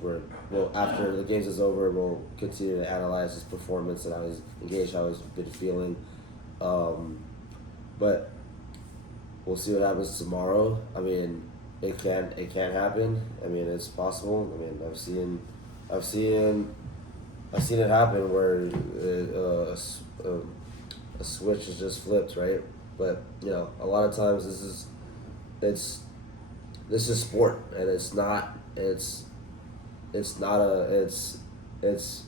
after the games is over, we'll continue to analyze his performance and how he's engaged, how he's been feeling. But we'll see what happens tomorrow. I mean, it can happen. I mean, it's possible. I mean, I've seen it happen where a switch is just flipped, right? But a lot of times this is sport, and it's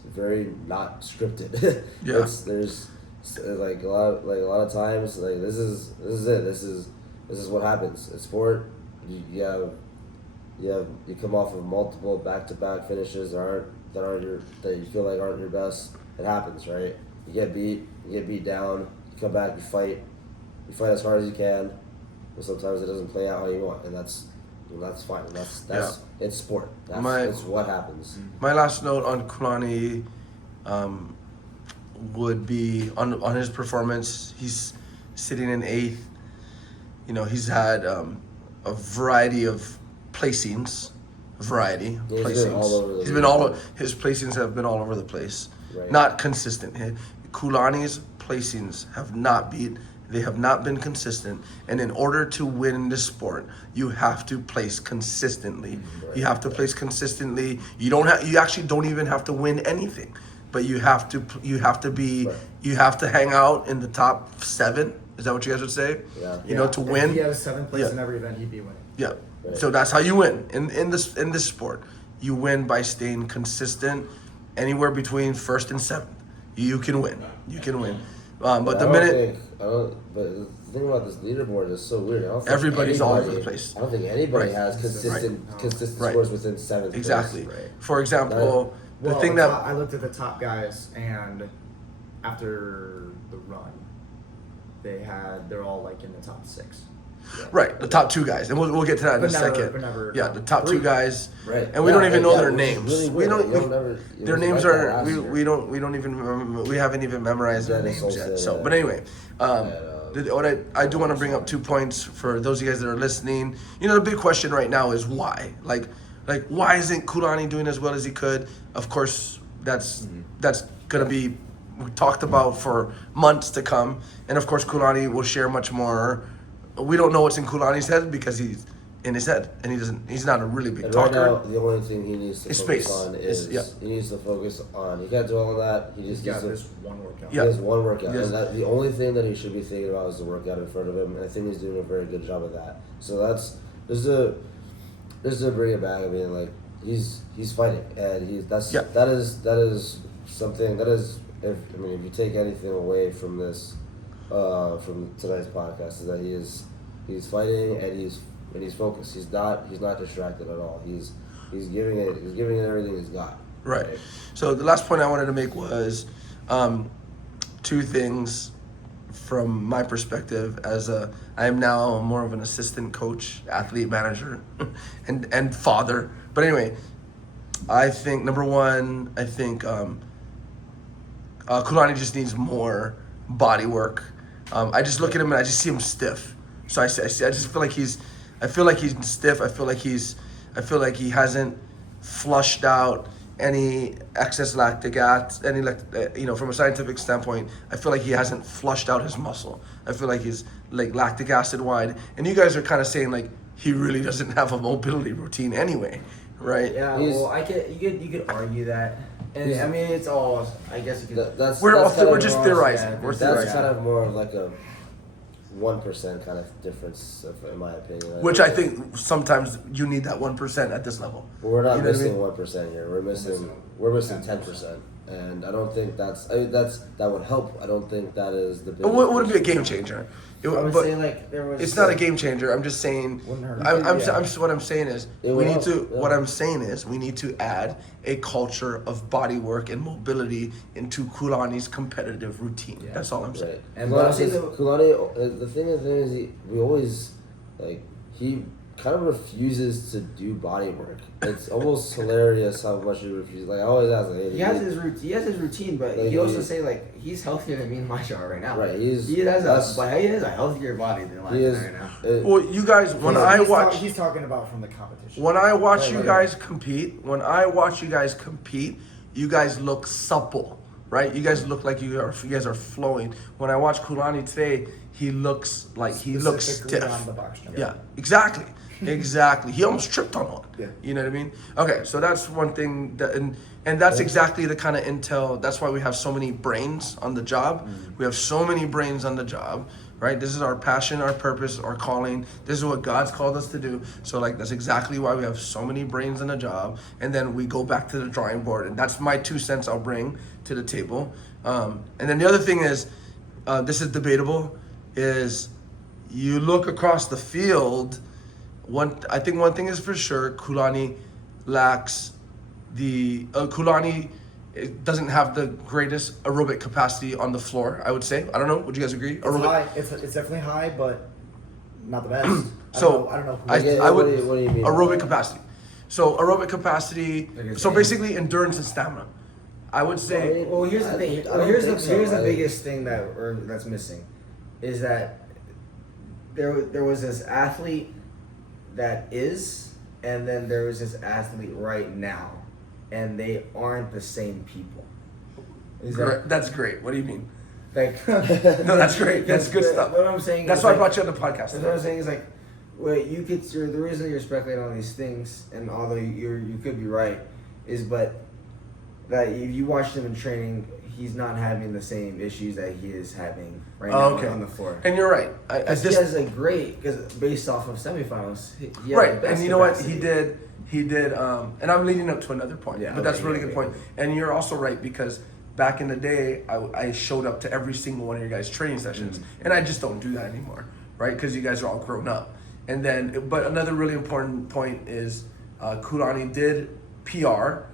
very not scripted. Yeah. There's like a lot of times, like this is it. This is what happens. It's sport. You come off of multiple back-to-back finishes that you feel like aren't your best. It happens, right? You get beat down. You come back. You fight as hard as you can. But sometimes it doesn't play out how you want, and that's fine. And that's it's sport. It's what happens. My last note on Kulani would be on his performance. He's sitting in 8th. He's had a variety of placings. He's been all over the He's league. been all. His placings have been all over the place. Right. Not consistent. Kulani's placings have not been. They have not been consistent. And in order to win in this sport, you have to place consistently. Right. You have to place consistently. You don't have. You actually don't even have to win anything, but you have to. You have to be. Right. You have to hang out in the top 7. Is that what you guys would say? Yeah. You know, to win. If he has 7th place Yeah. in every event, he'd be winning. Yeah. Right. So that's how you win in this sport. You win by staying consistent, anywhere between 1st and 7th. You can win. You can win. But the minute But the thing about this leaderboard is so weird. I don't think Everybody's all over the place. I don't think anybody Right. has consistent Right. scores within 7th. exactly. Place. Right. For example, the Well, thing I looked at the top guys, and after the run, they're all like in the top 6. right, the top 2 guys, and we'll get to that in But a never- second. but never Yeah, top the top 2 3. guys, Right. and we don't even know their which is names. really We weird. don't. You don't never- it Their was names like that are. last We, year. we don't. We don't even. We haven't even memorized their Dennis names also, yet. So, yeah. but anyway, Yeah, what I do want to bring up 2 points for those of you guys that are listening. You know, the big question right now is why. Like why isn't Kulani doing as well as he could? Of course, that's gonna be talked about for months to come, and of course, Kulani will share much more. We don't know what's in Kulani's head because he's in his head, and he's not a really big And right talker. now, the only thing he needs to Is focus space. on is Yeah. he needs to focus on. He can't do all of that. He He's just got needs this to. one workout. Yeah. He has one workout, Yes. and the only thing that he should be thinking about is the workout in front of him. And I think he's doing a very good job of that. So that's just to bring it back. I mean, like he's fighting, and Yeah. that is something that is. If you take anything away from this, from tonight's podcast, is that he's fighting and he's focused. He's not distracted at all. He's giving it everything he's got. Right. So the last point I wanted to make was 2 things from my perspective I am now more of an assistant coach, athlete manager, and father. But anyway, I think number 1, I think Kulani just needs more body work. I just look at him and I just see him stiff. So I just feel like he's stiff. I feel like he hasn't flushed out any excess lactic acid, from a scientific standpoint, I feel like he hasn't flushed out his muscle. I feel like he's like lactic acid wide. And you guys are kind of saying like he really doesn't have a mobility routine anyway, right? Yeah, well, you could argue that, and I mean it's all. I guess you could. We're just theorizing. Yeah, We're that's theorizing. That's kind of more of like a 1% kind of difference, in my opinion. Which I think sometimes you need that 1% at this level. But we're not You know what I missing mean? 1% here. We're missing 10%, and I don't think that would help. I don't think that is the. It wouldn't be a game changer. I would but say like there was. it's not a game changer. I'm just saying. Wouldn't hurt. What I'm saying is It we will need to. help, yeah. What I'm saying is we need to add a culture of body work and mobility into Kulani's competitive routine. Yeah. That's all I'm saying. Right. And Kulani, but I say the thing is we always he kind of refuses to do body work. It's almost hilarious how much he refuses. Like I always ask, like, He has his routine. He has his routine, but Like, he also he- say like he's healthier than me and my shot right now. Right, He has that's- a healthier body than mine he is. right now. Well, you guys, when I watch, he's talking about from the competition. when I watch Right, you right. guys compete, you guys look supple, right? You guys look like you guys are flowing. When I watch Kulani today, he looks Specifically stiff. on the box jump. Yeah, exactly. Exactly. He almost tripped on one. Yeah. You know what I mean? Okay, so that's one thing that and that's exactly the kind of intel. That's why we have so many brains on the job. We have so many brains on the job, right? This is our passion, our purpose, our calling. This is what God's called us to do. So like that's exactly why we have so many brains on the job. And then we go back to the drawing board, and that's my 2 cents I'll bring to the table. And then the other thing is, this is debatable, is you look across the field. I think one thing is for sure, Kulani lacks Kulani doesn't have the greatest aerobic capacity on the floor, I would say. I don't know. Would you guys agree? It's high. It's definitely high, but not the best. So, I don't know. I would What do you mean? aerobic capacity. So aerobic capacity. Like you're So saying. basically endurance and stamina. I would say. Well, here's the thing. I don't Here's think the so. here's the biggest thing that's missing, is that there was this athlete that is, and then there is this athlete right now, and they aren't the same people. Is that That's great. What do you mean? like? No, that's great. That's good stuff. What I'm saying. That's is why I like, brought you on the podcast. That's what I'm saying is like, well, you could. The reason you're speculating on these things, and although you could be right, is but that if you watched him in training, he's not having the same issues that he is having right now on the floor. And you're right. I Because just he has a great, because based off of semifinals, he has right. the best And you know what capacity. he did. And I'm leading up to another point. Yeah, but that's a okay, really yeah, good okay. point. And you're also right because back in the day, I showed up to every single one of your guys' training sessions, and I just don't do that anymore, right? Because you guys are all grown up. And then, but another really important point is Kulani did PR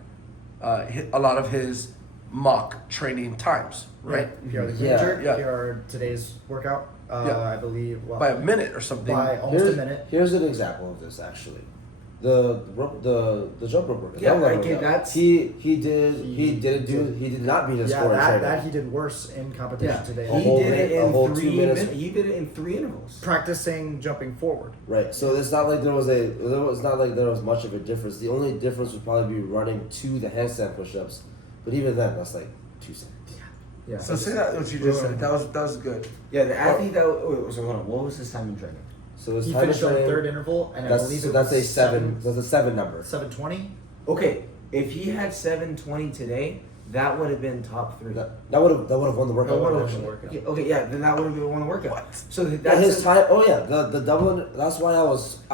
a lot of his mock training times, right? PR the Yeah. major, Yeah. PR today's workout. Yeah. I believe By a minute or something. by almost a minute. Here's an example of this actually. The jump rope workout. Yeah, that okay, workout. that's- he did not beat his Yeah, score in training. that he did worse in competition Yeah, today. A he whole did minute- it a in whole 2 3 minutes. minutes. He did it in 3 intervals. Practicing jumping forward. Right. So it's not like there was much of a difference. The only difference would probably be running to the handstand push-ups, but even then, that's like 2 seconds. Yeah. So say that what you just said. That was good. Yeah, the athlete that so hold on, what was his time in training? So it's He time finished on the training, third interval, and I believe That's it a was 7. That's a 7 number. 7:20. Okay, if he had 7:20 today, that would have been top 3. That would have won the workout. That would've won actually. the workout. Okay, yeah, then that would have been one of the workout. What? So Yeah, that's his time. Oh yeah, the double. That's why I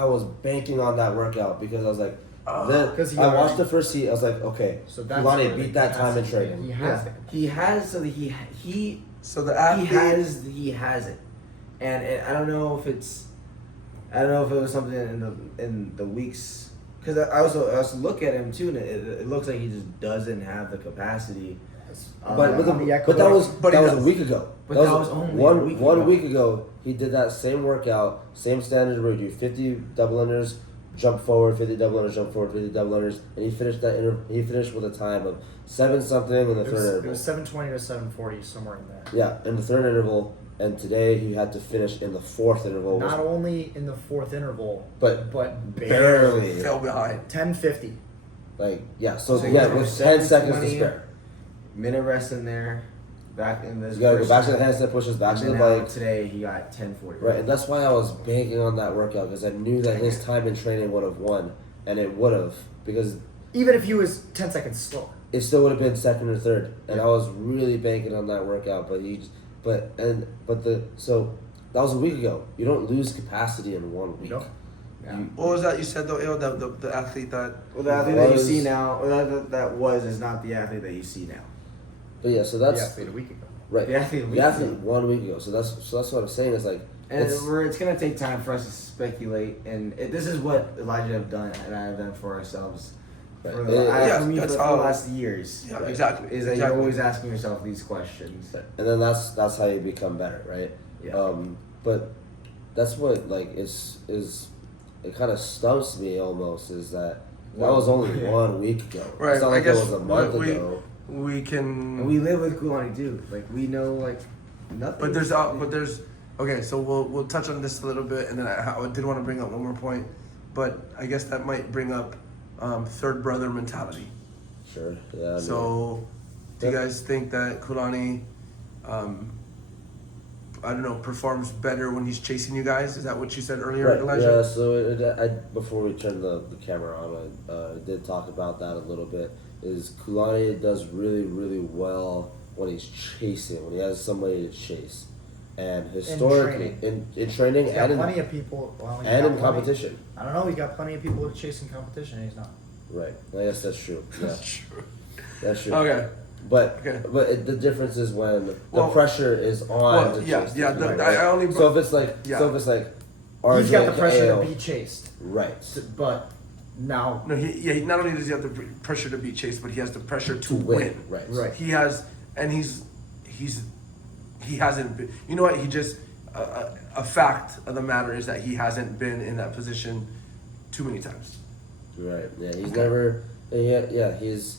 was banking on that workout because I was like, Because he I watched already- the first heat. I was like, okay, So that's Kulani where beat the that time in capacity- training. He Yeah, has the he has so that So the athlete he has it, and I don't know if it was something in the weeks because I also look at him too, and it looks like he just doesn't have the capacity. But on the echo, that was but he a does. week ago. But that was only one a week one ago. week ago. He did that same workout, same standard where you do 50 double unders, jump forward, 50 double unders, jump forward, 50 double unders, and he finished he finished with a time of 7 something in the It third was, interval. it was 7:20 to 7:40, somewhere in there. Yeah, in the third interval, and today he had to finish in the fourth interval. Not only in the fourth interval, But but barely. fell behind. 10:50. Like, yeah, so So yeah, he with was 10 seconds to 7:20. spare. Minute rest in there, back in this. You gotta go first back to the time. handstand pushes, back to And the then now bike. today he got 10:40. Right, and that's why I was banking on that workout because I knew that his time in training would have won, and it would have because Even if he was 10 seconds slower. it still would have been second or third, and I was really banking on that workout. But so that was a week ago. You don't lose capacity in 1 week. Nope. Yeah. What was that you said though? Ew, the athlete that Well, the athlete that you Was- see now, is not the athlete that you see now. But yeah, so The that's athlete a week ago. right. The athlete a week The athlete ago. 1 week ago. So that's what I'm saying is like And it's it's gonna take time for us to speculate, and this is what Elijah have done and I have done for ourselves. Right. For It- the, yeah, for me, that's for the how- last years, yeah, exactly. is that exactly. you're always asking yourself these questions. and then that's how you become better, right? Yeah. But that's what like it kind of stumps me almost is that was only 1 week ago. Right. It's not I like guess it was a month we ago. we can. And we live with Kulani too. Like we know like nothing. But there's okay. So we'll touch on this a little bit, and then I did want to bring up one more point, but I guess that might bring up third brother mentality. Sure. Yeah. I mean, So, do you Yeah. guys think that Kulani, I don't know, performs better when he's chasing you guys? Is that what you said earlier, right. Elijah? Yeah. So before we turn the camera on, I did talk about that a little bit. Is Kulani does really really well when he's chasing, when he has somebody to chase, and historically in training He's got and plenty in, of people. Well, he's and got in plenty- competition. I don't know. He's got plenty of people to chase in competition, and he's not. Right. I guess that's true. Yeah. True. That's true. Okay. But Okay. the difference is when the Well- pressure is on. Well, to yeah, chase yeah. the- I only So if it's like Yeah. RJ He's got the pressure AO, to be chased, right but now no. He not only does he have the pressure to be chased, but he has the pressure to to win. win. Right. Right. He has, and he hasn't been. You know what? He just a fact of the matter is that he hasn't been in that position too many times. Right. Yeah. He's Okay. never. Yeah. He's.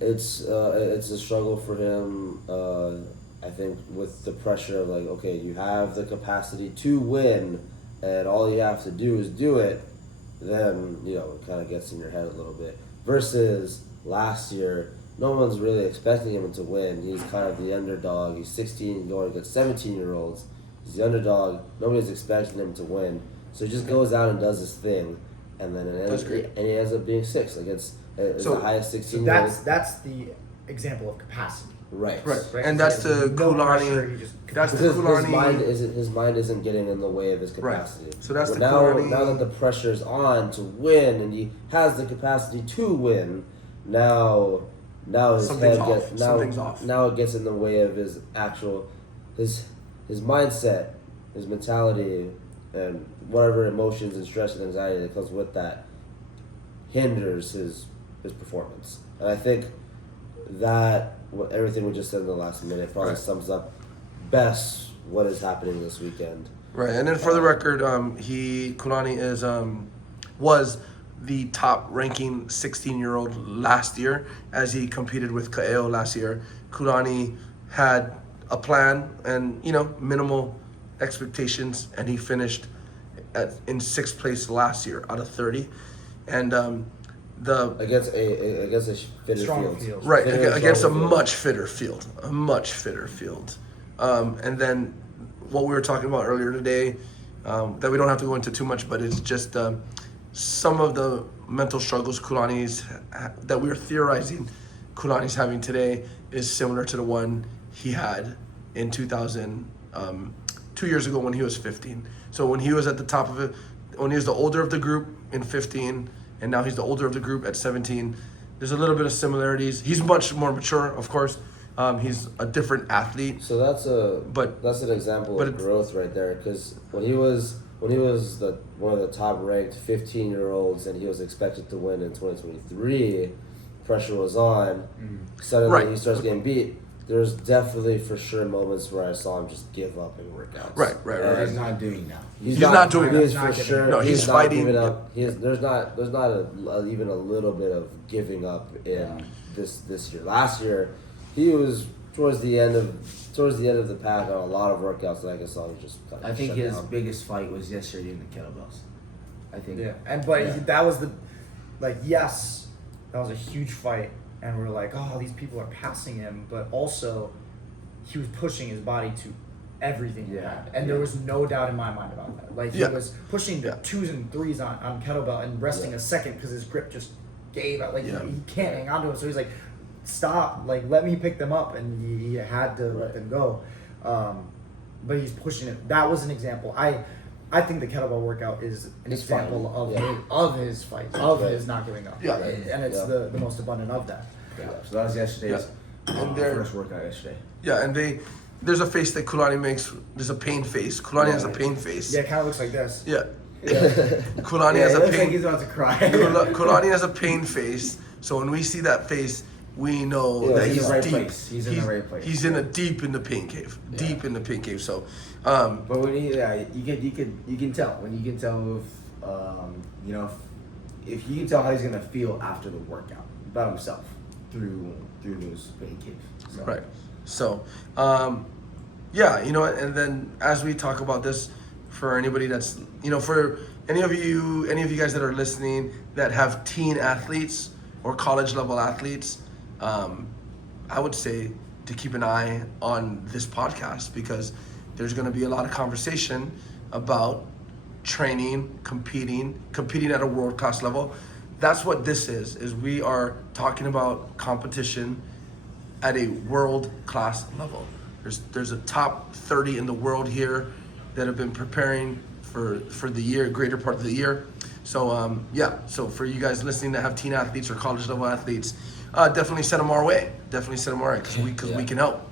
It's a struggle for him. I think with the pressure of like, okay, you have the capacity to win, and all you have to do is do it, then it kind of gets in your head a little bit. Versus last year, no one's really expecting him to win. He's kind of the underdog. He's 16 going against 17-year-olds. He's the underdog. Nobody's expecting him to win, so he just goes out and does his thing, and then he ends up being sixth against the highest 16-year-old. That's the example of capacity. Right. And that's the Kulani. That's the Kulani. His mind isn't getting in the way of his capacity. Right. So that's the now, Kulani. Now that the pressure's on to win, and he has the capacity to win, now his Something's head off. gets Something's off. Now it gets in the way of his actual his mindset, his mentality, and whatever emotions and stress and anxiety that comes with that hinders his performance. And I think that everything we just said in the last minute probably sums up best what is happening this weekend. Right, and then for the record, Kulani was the top ranking 16-year-old last year as he competed with Kaeo last year. Kulani had a plan and minimal expectations, and he finished in 6th place last year out of 30, and against a fitter field. Right, against a much fitter field, and then what we were talking about earlier today, that we don't have to go into too much, but it's just some of the mental struggles that we were theorizing Kulani's having today is similar to the one he had in 2 years ago when he was 15. So when he was at the top of it, when he was the older of the group in 15, and now he's the older of the group at 17, there's a little bit of similarities. He's much more mature, of course. He's a different athlete. So that's an example of growth right there. Because when he was one of the top ranked 15-year-olds and he was expected to win in 2023, pressure was on. Suddenly he starts getting beat. There's definitely for sure moments where I saw him just give up in workouts. Right. He's not doing now. He's not doing that. that. He is for sure. No, he's fighting. Giving up. There's not even a little bit of giving up in this year. Last year, he was towards the end of the pack on a lot of workouts that I saw him just. I think his biggest fight was yesterday in the kettlebells. I think. Yeah, that was yes, that was a huge fight. And we're like, oh, these people are passing him, but also he was pushing his body to everything he had. And there was no doubt in my mind about that. He was pushing the 2s and 3s on kettlebell and resting a second because his grip just gave out. He can't hang on to him. So he's like, stop, let me pick them up. And he had to let them go. But he's pushing it. That was an example. I think the kettlebell workout is an example of his fight, of his not giving up. Yeah. And it's the most abundant of that. Yeah. So that was yesterday's first workout yesterday. Yeah, and there's a face that Kulani makes. There's a pain face. Kulani has a pain face. Yeah, it kind of looks like this. Yeah. Kulani has a looks pain. like he's about to cry. Kulani has a pain face. So when we see that face, we know that he's in the right deep. place. He's in the right place. He's deep in the pain cave. Deep in the pain cave. So, but when you can tell if you can tell how he's gonna feel after the workout about himself through those pain caves. So. Right. So, and then as we talk about this, for anybody that's for any of you guys that are listening that have teen athletes or college level athletes. I would say to keep an eye on this podcast because there's going to be a lot of conversation about training, competing at a world-class level. That's what this is we are talking about competition at a world-class level. There's a top 30 in the world here that have been preparing for the year, greater part of the year. So, so for you guys listening that have teen athletes or college level athletes, definitely send them our way. Because we can help.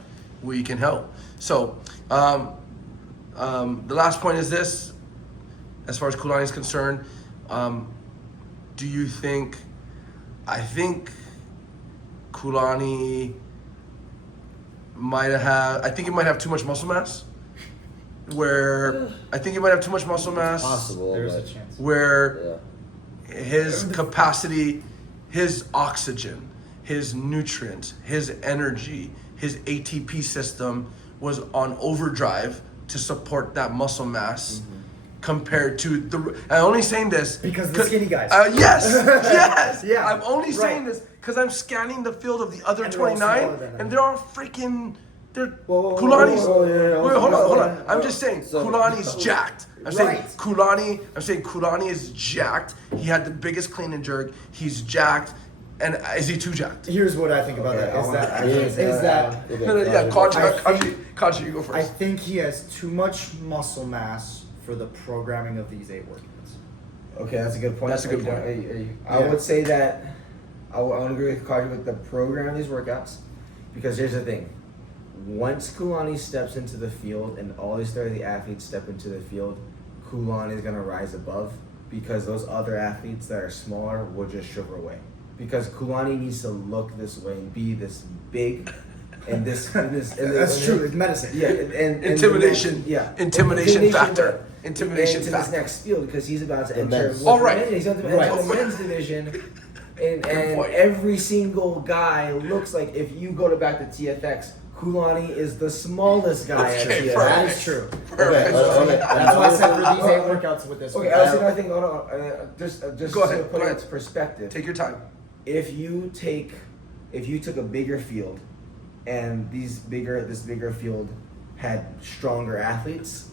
We can help. So, the last point is this: as far as Kulani is concerned, do you think? I think Kulani might have. I think he might have too much muscle mass. I think he might have too much muscle mass. Possible. There's a chance. Where his capacity, his oxygen, his nutrients, his energy, his ATP system was on overdrive to support that muscle mass compared to the. I'm only saying this Because of the skinny guys. Yes, yes. Yeah, I'm only right. saying this because I'm scanning the field of the other And they're all 29, smaller than them. and they're all freaking. They're Whoa, Kulani's. whoa, yeah, Wait, hold on. yeah. I'm just saying So- Kulani's jacked. I'm saying Right. Kulani. I'm saying Kulani is jacked. He had the biggest clean and jerk. He's jacked, and is he too jacked? Here's what I think about Okay, that. I Is wanna- that I is wanna say that Okay, No, yeah, I Qadry, you go I first. think he has too much muscle mass for the programming of these 8 workouts. Okay, that's a good point. That's a good point. I Yeah. would say that I would agree with Qadry with the program of these workouts, because here's the thing: once Kulani steps into the field and all these 30 athletes step into the field, Kulani is gonna rise above, because those other athletes that are smaller will just shrivel away. Because Kulani needs to look this way and be this big, and this. That's true. It's medicine. Yeah, and Intimidation. yeah, Intimidation factor. but- Intimidation into factor. this next field, because he's about to The enter. men's. with Oh, the right. men. He's about to Right. enter the men's division, and point. every single guy looks like, if you go to back to TFX, Kulani is the smallest guy at Okay, TFX. That is true. Okay, That's why I said for these 8 workouts with this. Okay, one. I was another thing. Hold on, just Go ahead, to go put it ahead. into perspective. Take your time. If you took a bigger field, and this bigger field had stronger athletes,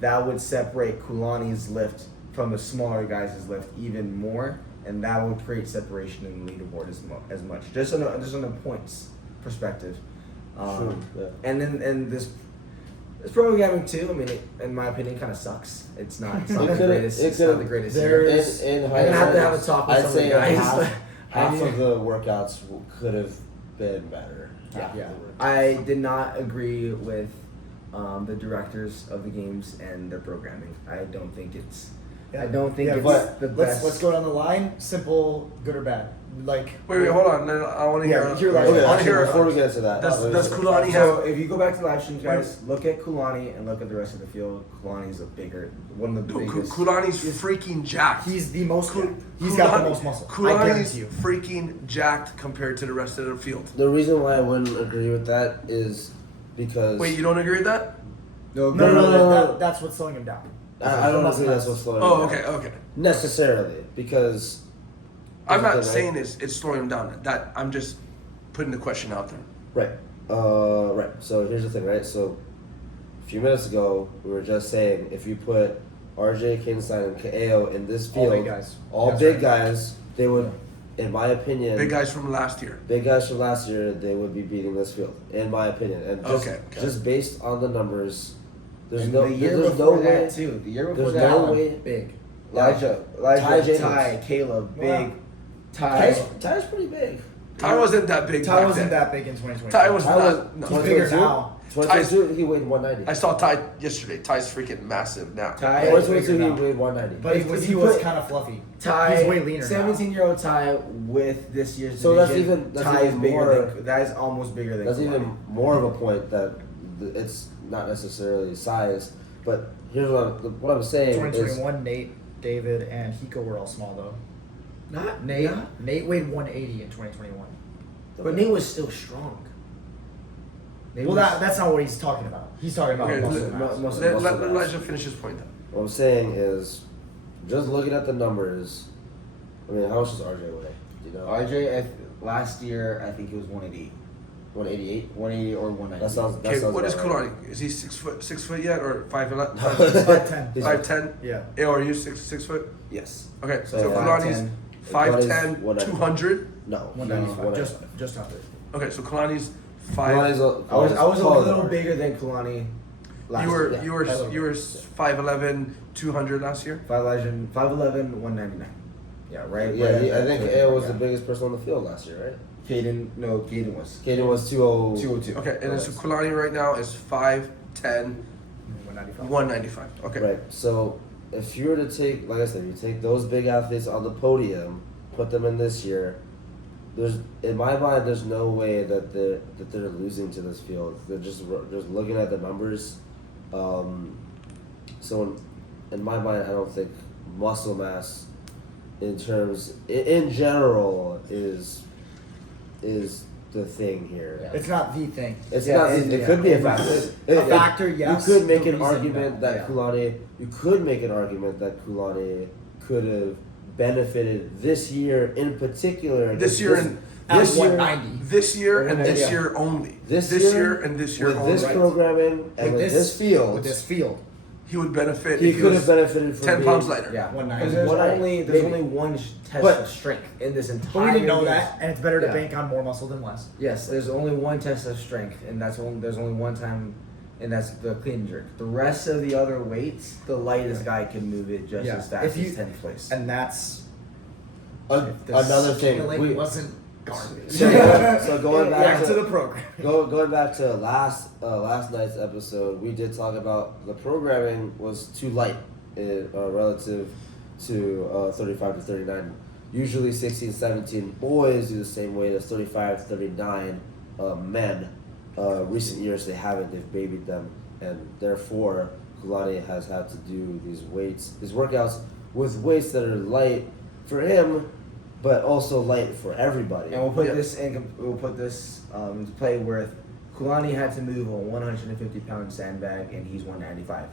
that would separate Kulani's lift from the smaller guys' lift even more, and that would create separation in the leaderboard as much. Just on a points perspective. True, yeah. And this programming too. I mean, in my opinion, kind of sucks. It's not the greatest. It's not the greatest. There's- In I'm gonna have to have a hindsight, talk with I'd some of the say guys. half of the workouts could have been better. Yeah. I did not agree with the directors of the games and their programming. I don't think it's. I don't think it's but the let's best. go down the line. Simple, good or bad. Like Wait, hold on. No, I want to hear. Yeah, you're right. Okay, I want to actually, hear. before we get into that, Does Kulani So have? if you go back to the live streams, guys, look at Kulani and look at the rest of the field. Kulani's one of the Dude, biggest. Kulani's freaking jacked. he's the most. Kul- He's got the Kulani- most muscle. I Kulani's guarantee you. freaking jacked compared to the rest of the field. the reason why I wouldn't agree with that is because Wait, you don't agree with that? No. That's what's slowing him down. I don't think that's what's slowing Oh, him down. okay. Necessarily, because I'm not Here's the thing, saying it's slowing him down. That I'm just putting the question out there. right, right. So here's the thing, right? So a few minutes ago, we were just saying if you put RJ, Kinstein, and KO in this All field, big guys. all That's big right. guys, they would, in my opinion, Big guys from last year. big guys from last year, they would be beating this field, in my opinion. And just, Okay. just based on the numbers, there's And no, the year there's before no that way. too. The year before There's that, no way. Big. Elijah, Ty James. Ty, Caleb, big. Wow. Ty. Ty's pretty big. Ty wasn't that big. Ty back wasn't then. that big in 2020. Ty was Ty was not. No. He's bigger now. 2022, he weighed 190. I saw Ty yesterday. Ty's freaking massive now. Ty. 2022, he bigger now. weighed 190. But If he you was put kind of fluffy. Ty, He's way leaner 17-year-old Ty with this year's So that's division. even- that's Ty even is bigger more- than that is almost bigger than. That's Kulani. even more of a point that it's not necessarily size, but here's what I'm saying is 2021, Nate, David, and Hiko were all small though. Not Nate not- Nate weighed 180 in 2021. but Nate was still strong. Nate Well, was- that's not what he's talking about. He's talking about Okay, muscle let- mass. muscle- Let muscle mass. Elijah finish his point then. what I'm saying is just looking at the numbers. I mean, how much does RJ weigh? Do you know? RJ last year, I think it was 180, 188. 180 or 190. That sounds. That Okay, sounds what is about right. Kulani? Is he 6 foot yet or 5'11"? He's 5'10". He's 5'10"? Yeah. Yeah, or are you 6 foot? Yes. Okay, So so Kulani's 5'10", 195. 200. No, 195. he's Just under. Okay, so Kulani's Kulani's 5. I was a taller than little RJ. bigger than Kulani last You were year. you were a little you were bit. 5'11", 200 last year. 5'11", 199. Yeah, right. Yeah, right I at think that AO was the yeah. biggest person on the field last year, right? Caden was Kaden was 20. 202. Okay, and then so Kulani right now is 5'10", 195. 195. Okay. Right. So if you were to take, like I said, you take those big athletes on the podium, put them in this year. There's, in my mind, there's no way that they're losing to this field. They're just looking at the numbers. So in my mind, I don't think muscle mass, in general, is the thing here. Yeah. It's not the thing. It's Yeah, not. and- It could be a yeah. factor. A factor, yes. You could make The an reason, argument no. that Yeah. Kulani. You could make an argument that Kulani could have benefited this year in particular. This year and At this year, 190. this year and this Yeah. year only. This year year and this year with only. this programming and with this field, With this field. He would benefit. he if could was have benefited from 10 being, pounds lighter. Yeah, 190. because there's 190, only maybe. one test But- of strength in this entire. But we didn't know games. that, and it's better to Yeah. bank on more muscle than less. Yes, there's only one test of strength, and there's only one time, and that's the clean and jerk. The rest of the other weights, the lightest guy can move it just Yeah. as fast If you- as 10th place. And that's if the another thing. scaling wasn't garbage. So going back to the program. Going back to last night's episode, we did talk about the programming was too light relative to 35 to 39. Usually 16, 17 boys do the same weight as 35, 39 men. Recent years they haven't, they've babied them, and therefore Kulani has had to do these workouts with weights that are light for him, but also light for everybody. And we'll put Yeah. this into play where Kulani had to move a 150-pound sandbag, and he's 195.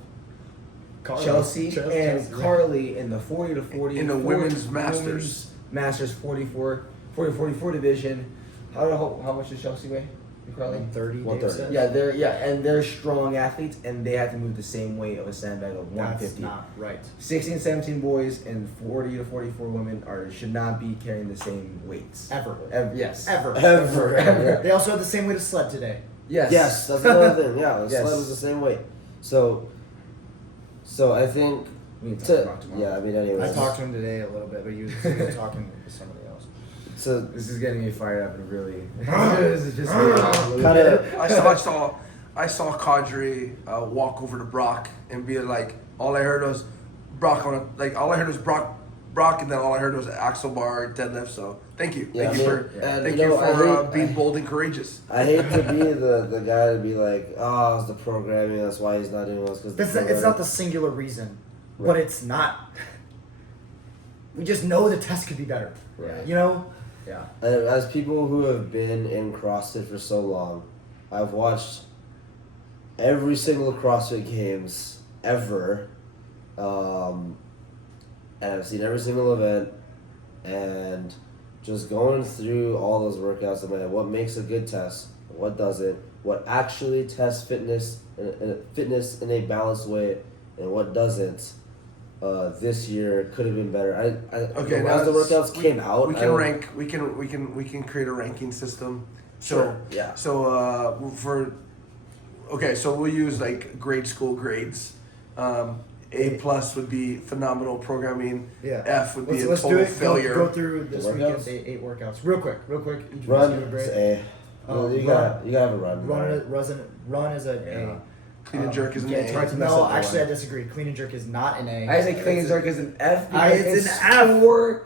Chelsea and Carly in the 40 to 40 In the women's masters. Masters 40 to 44 division. How much does Chelsea weigh? Carly? 130. 130. And they're strong athletes, and they have to move the same weight of a sandbag of 150. That's not right. 16, 17 boys and 40 to 44 women should not be carrying the same weights. Ever. Yes. Ever. Ever. They also had the same weight as sled today. Yes. Yes, that's another thing. Yeah, the Yes. sled was the same weight. So I think We need to talk about tomorrow. yeah, I mean, anyways. I talked to him today a little bit, but he was talking to somebody else. So This is getting me fired up and really. This is just me. kind of I saw Qadry walk over to Brock and be like, all I heard was Brock and then all I heard was axle bar deadlift. So thank you, Yeah, thank you I mean, for and, thank you you know, for I hate- being bold and courageous. I hate to be the guy to be like, oh, it's the programming. That's why he's not doing this because It's not the singular reason, but Right. it's not. We just know the test could be better. Right. You know? Yeah. As people who have been in CrossFit for so long, I've watched every single CrossFit Games ever, and I've seen every single event, and just going through all those workouts in my head, what makes a good test, what doesn't, what actually tests fitness in a balanced way, and what doesn't. This year could have been better. Okay, as the workouts came out, we I can don't- rank. We can create a ranking system. Sure. Yeah. So so we'll use like grade school grades. A plus would be phenomenal programming. Yeah. F would be Let's a do total it. failure. Go through this The weekend's workouts? eight workouts. Real quick. Each of us Run give a grade. is A. Oh, you gotta have a run. Run is an Yeah. A. Clean and jerk is an yeah, A. it's hard to mess No, up the actually, one. I disagree. Clean and jerk is not an A. I say clean and jerk is an F. It's because an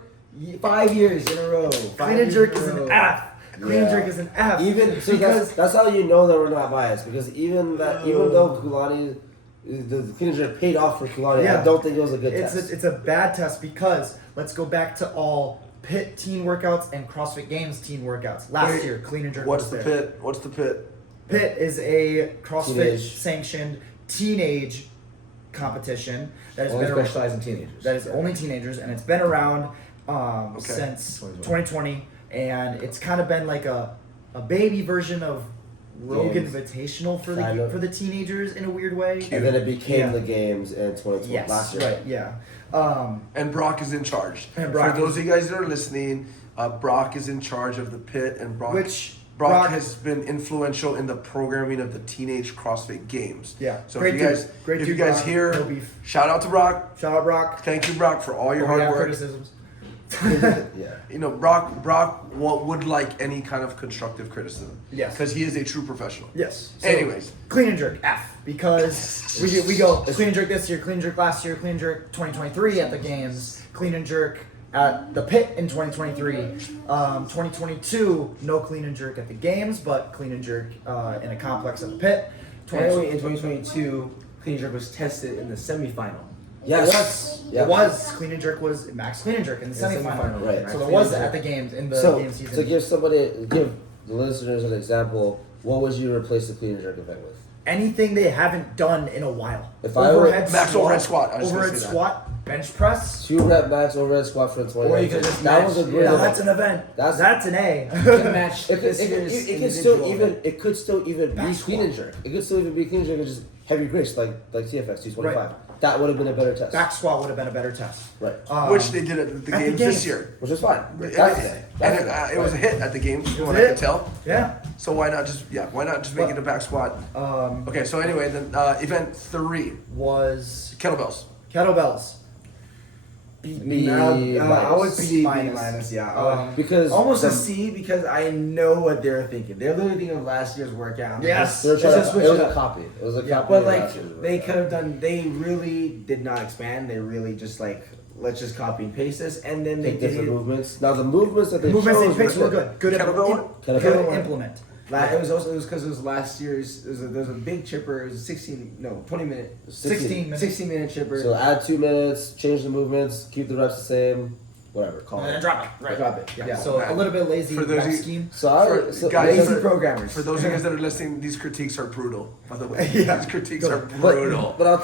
F. 5 years in a row. Clean and jerk is an F. Clean and Yeah. jerk is an F. Even so because that's how you know that we're not biased because even though Kulani, the clean and jerk paid off for Kulani, Yeah. I don't think it was a good it's test. it's a bad test because let's go back to all Pit teen workouts and CrossFit Games teen workouts. Last Wait, year, clean and jerk What's was the there. pit? What's the pit? Pit is a CrossFit Teenage. sanctioned teenage competition that has Only been around. specialized in teenagers. That is only teenagers, and it's been around Okay. since 2020. 2020, and it's kind of been like a baby version of Rogue Games. Invitational for Kind of. the teenagers in a weird way. And then it became Yeah. the games in 2020 Yes, last year. right, yeah. And Brock is in charge. And Brock For those is- of you guys that are listening, Brock is in charge of the pit, and Brock Brock- has been influential in the programming of the teenage CrossFit Games. Yeah. So Great if you dude. guys, Great if you dude, guys Brock. hear, No beef. shout out to Brock. Shout out Brock. Thank you, Brock, for all your We hard have work. criticisms. Yeah. You know, Brock would like any kind of constructive criticism. Yes. Because he is a true professional. Yes. Anyways. Clean and jerk F because we go clean and jerk this year, clean and jerk last year, clean and jerk 2023 at the games, clean and jerk at the pit in 2023. 2022 no clean and jerk at the games, but clean and jerk in a complex at the pit. Apparently, in 2022, clean and jerk was tested in the semifinal. Yes. It was clean and jerk was max clean and jerk in the In the semifinal. semifinal, right. So there was that at the games in the So game season. to give the listeners an example, what would you replace the clean and jerk event with? Anything they haven't done in a while. If I were- Max overhead squat, I was gonna Overhead say that. squat, bench press. 2 rep max overhead squat for 20 Or you minutes. could just That match- was a great yeah, Yeah, event. that's an event. That's- That's an A. You can match It could, this it, year's it, it could individual still even event. it could still even Back be squat. clean and jerk. It could still even be clean and jerk and just heavy grits like TFX 225. Right. That would have been a better test. Back squat would have been a better test. Right. Which they did at the at the games games. this year. Which is fine. And That's it was a hit at the games, from what a I hit. could tell. Yeah. So why not just make But- it a back squat? Okay, so anyway, then event 3, Was kettlebells. kettlebells. B I would minus. see Minus. B minus, yeah. Because almost a the- C because I know what they're thinking. They're literally thinking of last year's workout. Yes. They were Let's trying just to, switch it was it a up. copy. It was a Yeah, copy. but of like last year's they workout. could have done. They really did not expand. They really just like let's just copy and paste this, and then they Take did different it. movements. Now the movements that The they movements chose they picked were good. good. Good Kettlebell one? Good Kettlebell. implement. It was because it was last year's. There was a big chipper. It was a 20 minute, 16 minutes. 16 minute chipper. So add 2 minutes, change the movements, keep the reps the same, whatever. Call And it. then drop it. Right. Drop it. Yeah. Yeah. So a little bit lazy For those rep of you- scheme. So I For- so, guys, Lazy for- programmers. For those of you guys that are listening, these critiques are brutal, by the way. Yeah. These critiques are but, brutal. but I'll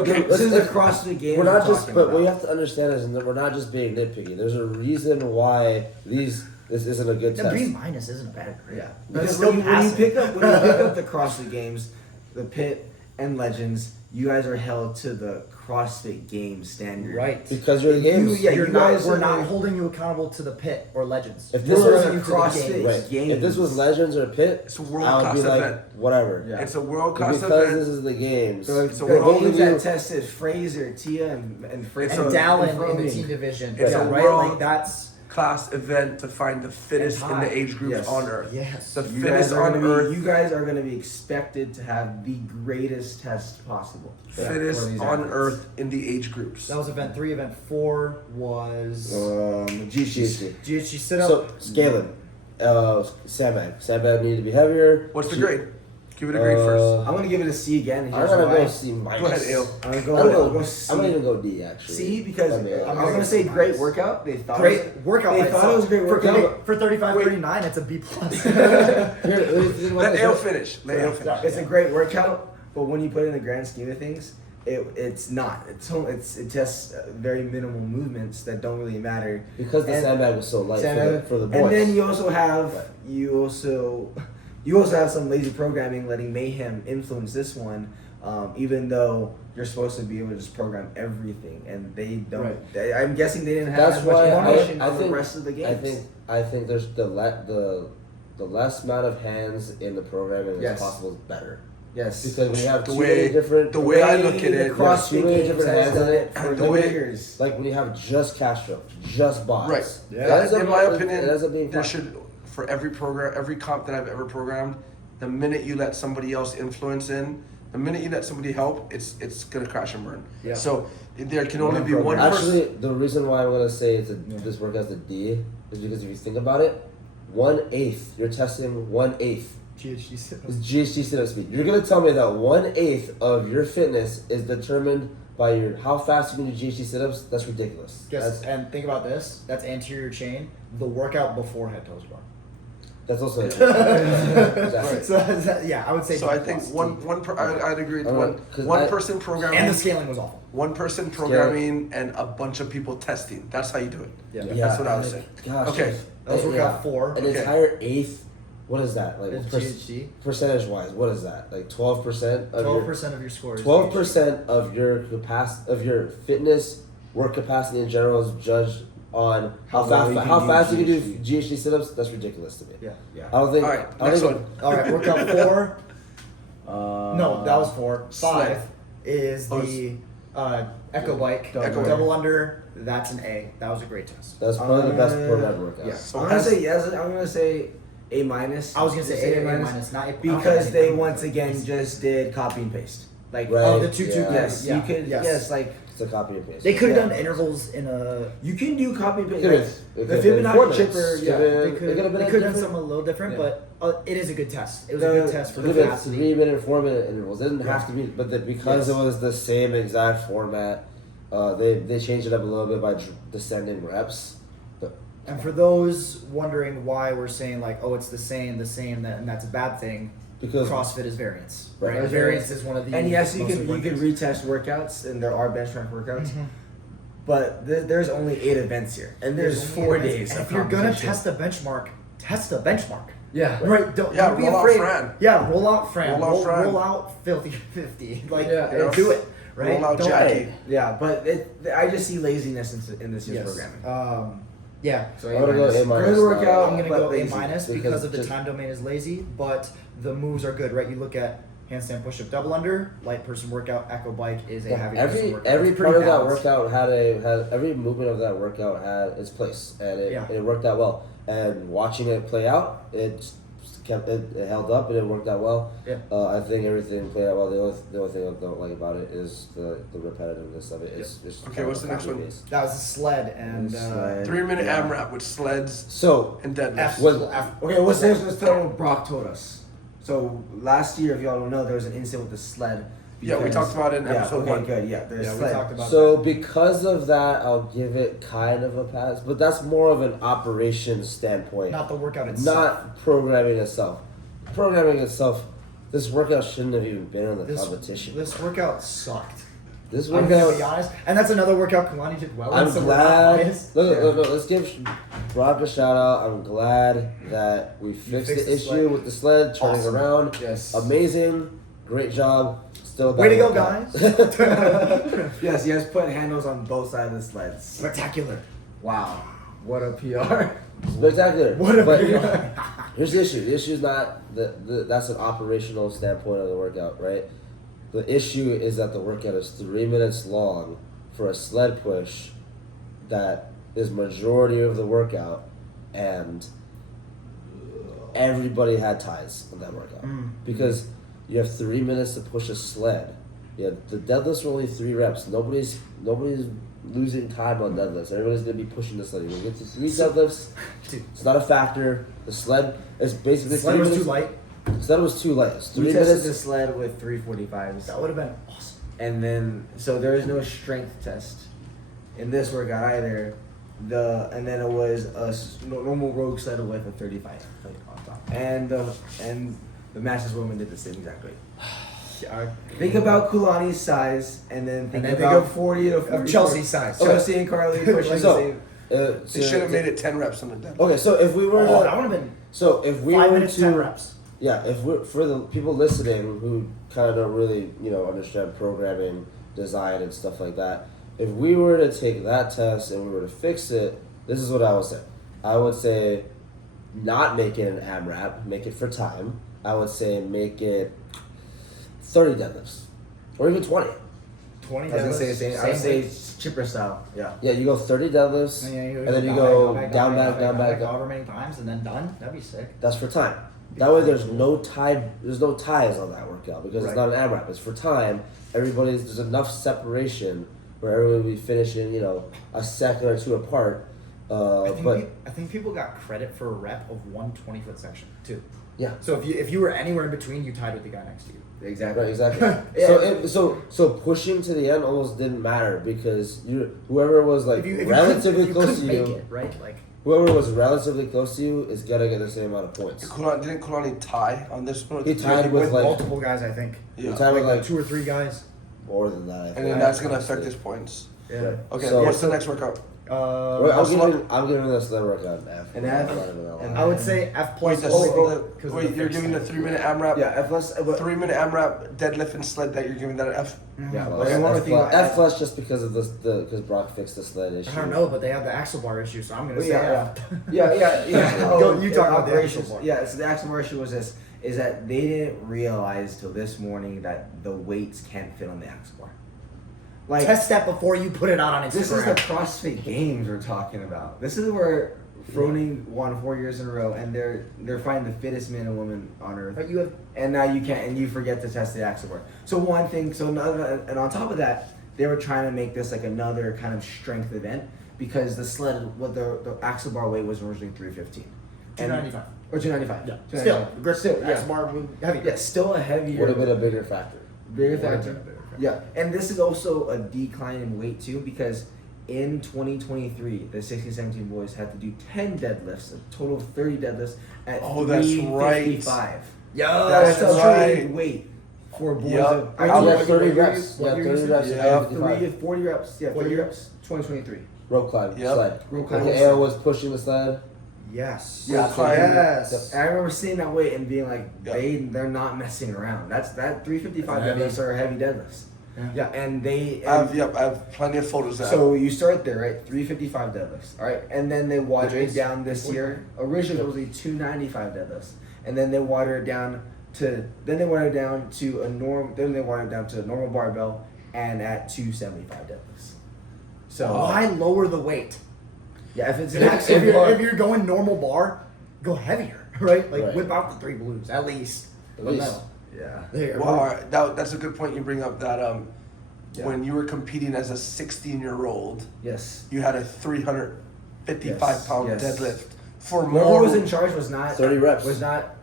Okay, This is let's- the CrossFit game. We're not just, talking but what you about. have to understand is that we're not just being nitpicky. There's a reason why this isn't a good The test. B minus isn't a bad grade. Yeah, But it's because still when you passing. pick up the CrossFit Games, the Pit and Legends, you guys are held to the CrossFit Games standard. Right. Because you're the games. Yeah, You're you not. guys We're are not like- holding you accountable to the pit or legends. If This this is was a to the CrossFit games. right, Games. if this was Legends or Pit, It's a I would world-class be like, event. whatever. Yeah. It's a But world-class because event. this is the games, So It's a the world- games you- that tested Fraser, Tia, and Fraser. And Dallin in the Froning. team division. It's yeah, a right. world- Like that's Class event to find the fittest in high. the age groups Yes. on earth. yes. The You fittest guys, are on gonna earth. be, you guys are going to be expected to have the greatest test possible. Fittest for these on athletes. earth in the age groups. That was event 3. Event 4 was GHC. GHG sit up. So scaling, sandbag. Sandbag need to be heavier. What's the grade? Give it a grade first. I'm going to give it a C again. I'm Here's gonna why. go C minus. Go ahead, Ale. I'm going to I'm gonna go, go. C. I'm gonna even go D actually. C because I mean, I was going to say great workout. They thought Great it was, workout. They by thought it was a great itself. workout. For 35, Wait. 39, it's a B plus. Here, Let Ale finish. Let Ale finish. It's a great workout, but when you put it in the grand scheme of things, it's not. It tests very minimal movements that don't really matter. because the And- sandbag was so light for the boys. And then you also have you also have some lazy programming letting Mayhem influence this one, even though you're supposed to be able to just program everything, and they don't. Right. I'm guessing they didn't have That's as much why information I on think the rest of the games. I think there's the less amount of hands in the programming Yes. as possible is better Yes. because we have The too way- many different. the way I look at the it, CrossFit too many Games different has hands done in it it. for And the way- years. Like when you have just Castro, just bots. Right. Yeah. It ends up In my being- opinion, it ends up being there fun. should, for every program, every comp that I've ever programmed, the minute you let somebody else influence in, the minute you let somebody help, it's gonna crash and burn. Yeah. So there can only One be one program. person. Actually, the reason why I'm gonna say this workout's a D is because if you think about it, 1/8 you're testing 1/8 GHG sit is GHG sit-up speed. You're gonna tell me that 1/8 of your fitness is determined by how fast you can do GHG sit-ups? That's ridiculous. Yes, and think about this. That's anterior chain. The workout before head toes bar. That's also exactly. So yeah, I would say. So B I think plus. I'd agree with Alright, one 'cause one person programming, And the scaling was awful. one person programming, and a bunch of people testing. That's how you do it. Yeah. That's what I would say. Gosh, Okay. That was workout 4. An Okay. entire eighth. What is that? Like It's GHG. percentage wise, what is that? Like 12% of 12% of your score is 12% of your fitness work capacity in general is judged on how well you fast can you do can do GHD sit-ups. That's ridiculous to me. Yeah. Yeah. I don't think. All right, I don't next think- one. All right, workout 4. Uh, No, that was 4. 5 Sled. is Oh, the Echo Bike. Echo Double under. That's an A. That was a great test. That's probably the best program workout. Yeah. So I'm gonna has- say yes. I'm gonna say A minus. I was gonna Just say A minus, not A because they A once again just did copy and paste. Like Right. Oh, the 2-2 Yeah. yes, Yeah. you could Yes. yes like It's a copy and paste. They could have Yeah. done intervals in a. you can do copy and paste. Could've- Like, it the could've been Fibonacci 4 minutes. chipper, yeah. Could've- They it could could've been have done different. something a little different, Yeah. but it is a good test. It was a The- good test for It the could have been capacity. 3-minute, 4-minute intervals. It didn't have to be, but because Yes. it was the same exact format, they changed it up a little bit by descending reps. But And for those wondering why we're saying like, oh, it's the same, and that's a bad thing, Because- CrossFit is variance, Right. right? Variance is one of the And yes, you most can important retest workouts, and there are benchmark workouts. Mhm. But there's only 8 events here, and there's only 4 events. days. And of if you're gonna competition. test a benchmark, test a benchmark. yeah, Right, don't Yeah, be roll out afraid. Fran. Yeah, roll out Fran. Roll out Fran. Roll out Filthy 50. Like, Yeah, and do it. Right? Roll out Don't- Jackie. yeah, but I just see laziness in this year's Yes. programming. Yeah. So I'm gonna go A minus Good now. workout. I'm gonna but go A lazy. minus Because because of the just- time domain is lazy, but the moves are good, right? You look at handstand push-up double under, light person workout, echo bike is a heavy person workout. Every It's part pretty of that balanced. workout had every movement of that workout had its place, and it worked out well. And watching it play out, it held up and it worked out well. Yeah. I think everything played out well. The only thing I don't like about it is the repetitiveness of it. It's Okay, kind what's of the next one? copy-paste. That was a sled and Sled. 3-minute Yeah. AMRAP with sleds So and deadlifts. F, Was- F, Okay, let's tell them what Brock told us. So last year, if y'all don't know, there was an incident with the sled. Yeah, we talked about it in episode okay, 1. Good, yeah. There's Yeah, we sled. talked about So that. because of that, I'll give it kind of a pass, but that's more of an operations standpoint, Not the workout itself. not programming itself. Programming itself, this workout shouldn't have even been in the competition. This workout sucked. This I'm gonna be workout, honest, and that's another workout Kulani did well. I'm in, so we're not glad. biased. Look, let's give Brock a shout out. I'm glad that we fixed fixed the the issue sled. with the sled, turning Awesome. around. Yes. Amazing, great job. Still a Way to bad go, workout. guys! Yes, you guys put handles on both sides of the sleds. Spectacular. Wow, what a PR. Spectacular. What a But PR. here's the issue. The issue is not that's an operational standpoint of the workout, right? The issue is that the workout is 3 minutes long for a sled push that is majority of the workout, and everybody had ties on that workout because you have 3 minutes to push a sled. Yeah, the deadlifts were only 3 reps. Nobody's losing time on deadlifts. Everybody's gonna be pushing the sled. You're gonna get to 3 deadlifts. Dude, It's not a factor. The sled is basically the sled 3 was minutes. too light. The sled was too light. It's We 3 tested minutes. the sled with 345s. That would have been awesome. And then, so there is no strength test in this workout either. And then it was a normal rogue sled with a 35 plate on top. And the Masters women did the same exactly. Think about Kulani's size, and then think then think about of- 40 to 40. Chelsea's size. Chelsea and Carly pushing the So, same. They should have made it 10 reps on the deadlift. Okay, so if we were Oh, that to, would have been so if we 5 were minutes, to, 10 reps. yeah, if we're for the people listening who kind of don't really, understand programming, design, and stuff like that, if we were to take that test and we were to fix it, this is what I would say. I would say, not make it an AMRAP, make it for time. I would say make it 30 deadlifts, or even 20. 20 I was gonna say the deadlifts, same. I would say weight. chipper style. Yeah. Yeah, you go 30 deadlifts, And and then you go down, back. however many times, and then done. That'd be sick. That's for time. That way, there's no time. There's no ties on that workout because it's Right. not an AMRAP. It's for time. There's enough separation where everybody will be finishing, a second or two apart. I But think people got credit for a rep of 1 20-foot section too. yeah, So if you were anywhere in between, you tied with the guy next to you. Exactly. right, exactly. Yeah. So pushing to the end almost didn't matter because whoever was like relatively close to make you, it, right? Like whoever was relatively close to you is gonna get the same amount of points. Didn't Kulani tie on this one? He tied with like multiple guys, I think. he Yeah. tied with like 2 or 3 guys. more than that. I And think. then that's going to affect his points. Yeah. Okay, So- what's the next workout? Well, I'm giving this the workout an F. An F? I'm not even gonna lie. And I would say F plus. Wait, only you're because of the giving the fixed 3-minute AMRAP? Yeah. F plus. 3-minute AMRAP, deadlift, and sled that you're giving that an F? Yeah. Well, But I want to F, think about F plus just because of because Brock fixed the sled issue. I don't know, but they have the axle bar issue, so I'm gonna Well, say yeah, F. Yeah. Go- you talk about the operations. axle bar. Yeah. So the axle bar issue was this: is that they didn't realize till this morning that the weights can't fit on the axle bar. Like Test that before you put it out on Instagram. this is the CrossFit Games we're talking about. This is where Froning won 4 years in a row, and they're finding the fittest man and woman on earth. But you have And now you can't, and you forget to test the axle bar. So one thing, and on top of that, they were trying to make this like another kind of strength event because the sled, what the axle bar weight was originally 315. 295. Or 295. Yeah. 295. Still, Still, axle yeah. bar heavy. Yeah, still a heavier. Would have been a bigger factor. bigger Would have factor. been a bigger factor. Yeah, and this is also a decline in weight too because in 2023, the 16-17 boys had to do 10 deadlifts, a total of 30 deadlifts at Oh, that's right. 355. Yo, That's That's right. true weight for boys. Yep. Of, I Yeah, was- 30 what year- reps. what Yeah, year 30 is it? reps. Yeah. and 55. 40 reps. Yeah, What 30 year? reps. 2023. Rope climb. Yep. Sled. Rope climb. Like AO was pushing the sled. Yes. Yeah, climb. Yes. I remember seeing that weight and being like, Yeah. they're not messing around. That 355 That's heavy. deadlifts are heavy deadlifts. Yeah. And they. I And have plenty of photos of that. so you start there, right? 355 deadlifts, all right, and then they water it Jays? down this year. Originally, it was only 295 deadlifts, and then they water it down to a normal barbell and at 275 deadlifts. So Why lower the weight? yeah, if it's an If, actual you're, bar, if you're going normal bar, go heavier, right? Like Right. whip out the 3 blues at least. At But least. no. yeah, There. Well, all right, that's a good point you bring up. That Yeah. when you were competing as a 16-year-old, yes. you had a 355-pound Yes. deadlift for Whoever more. was in charge was not 30 reps. Was not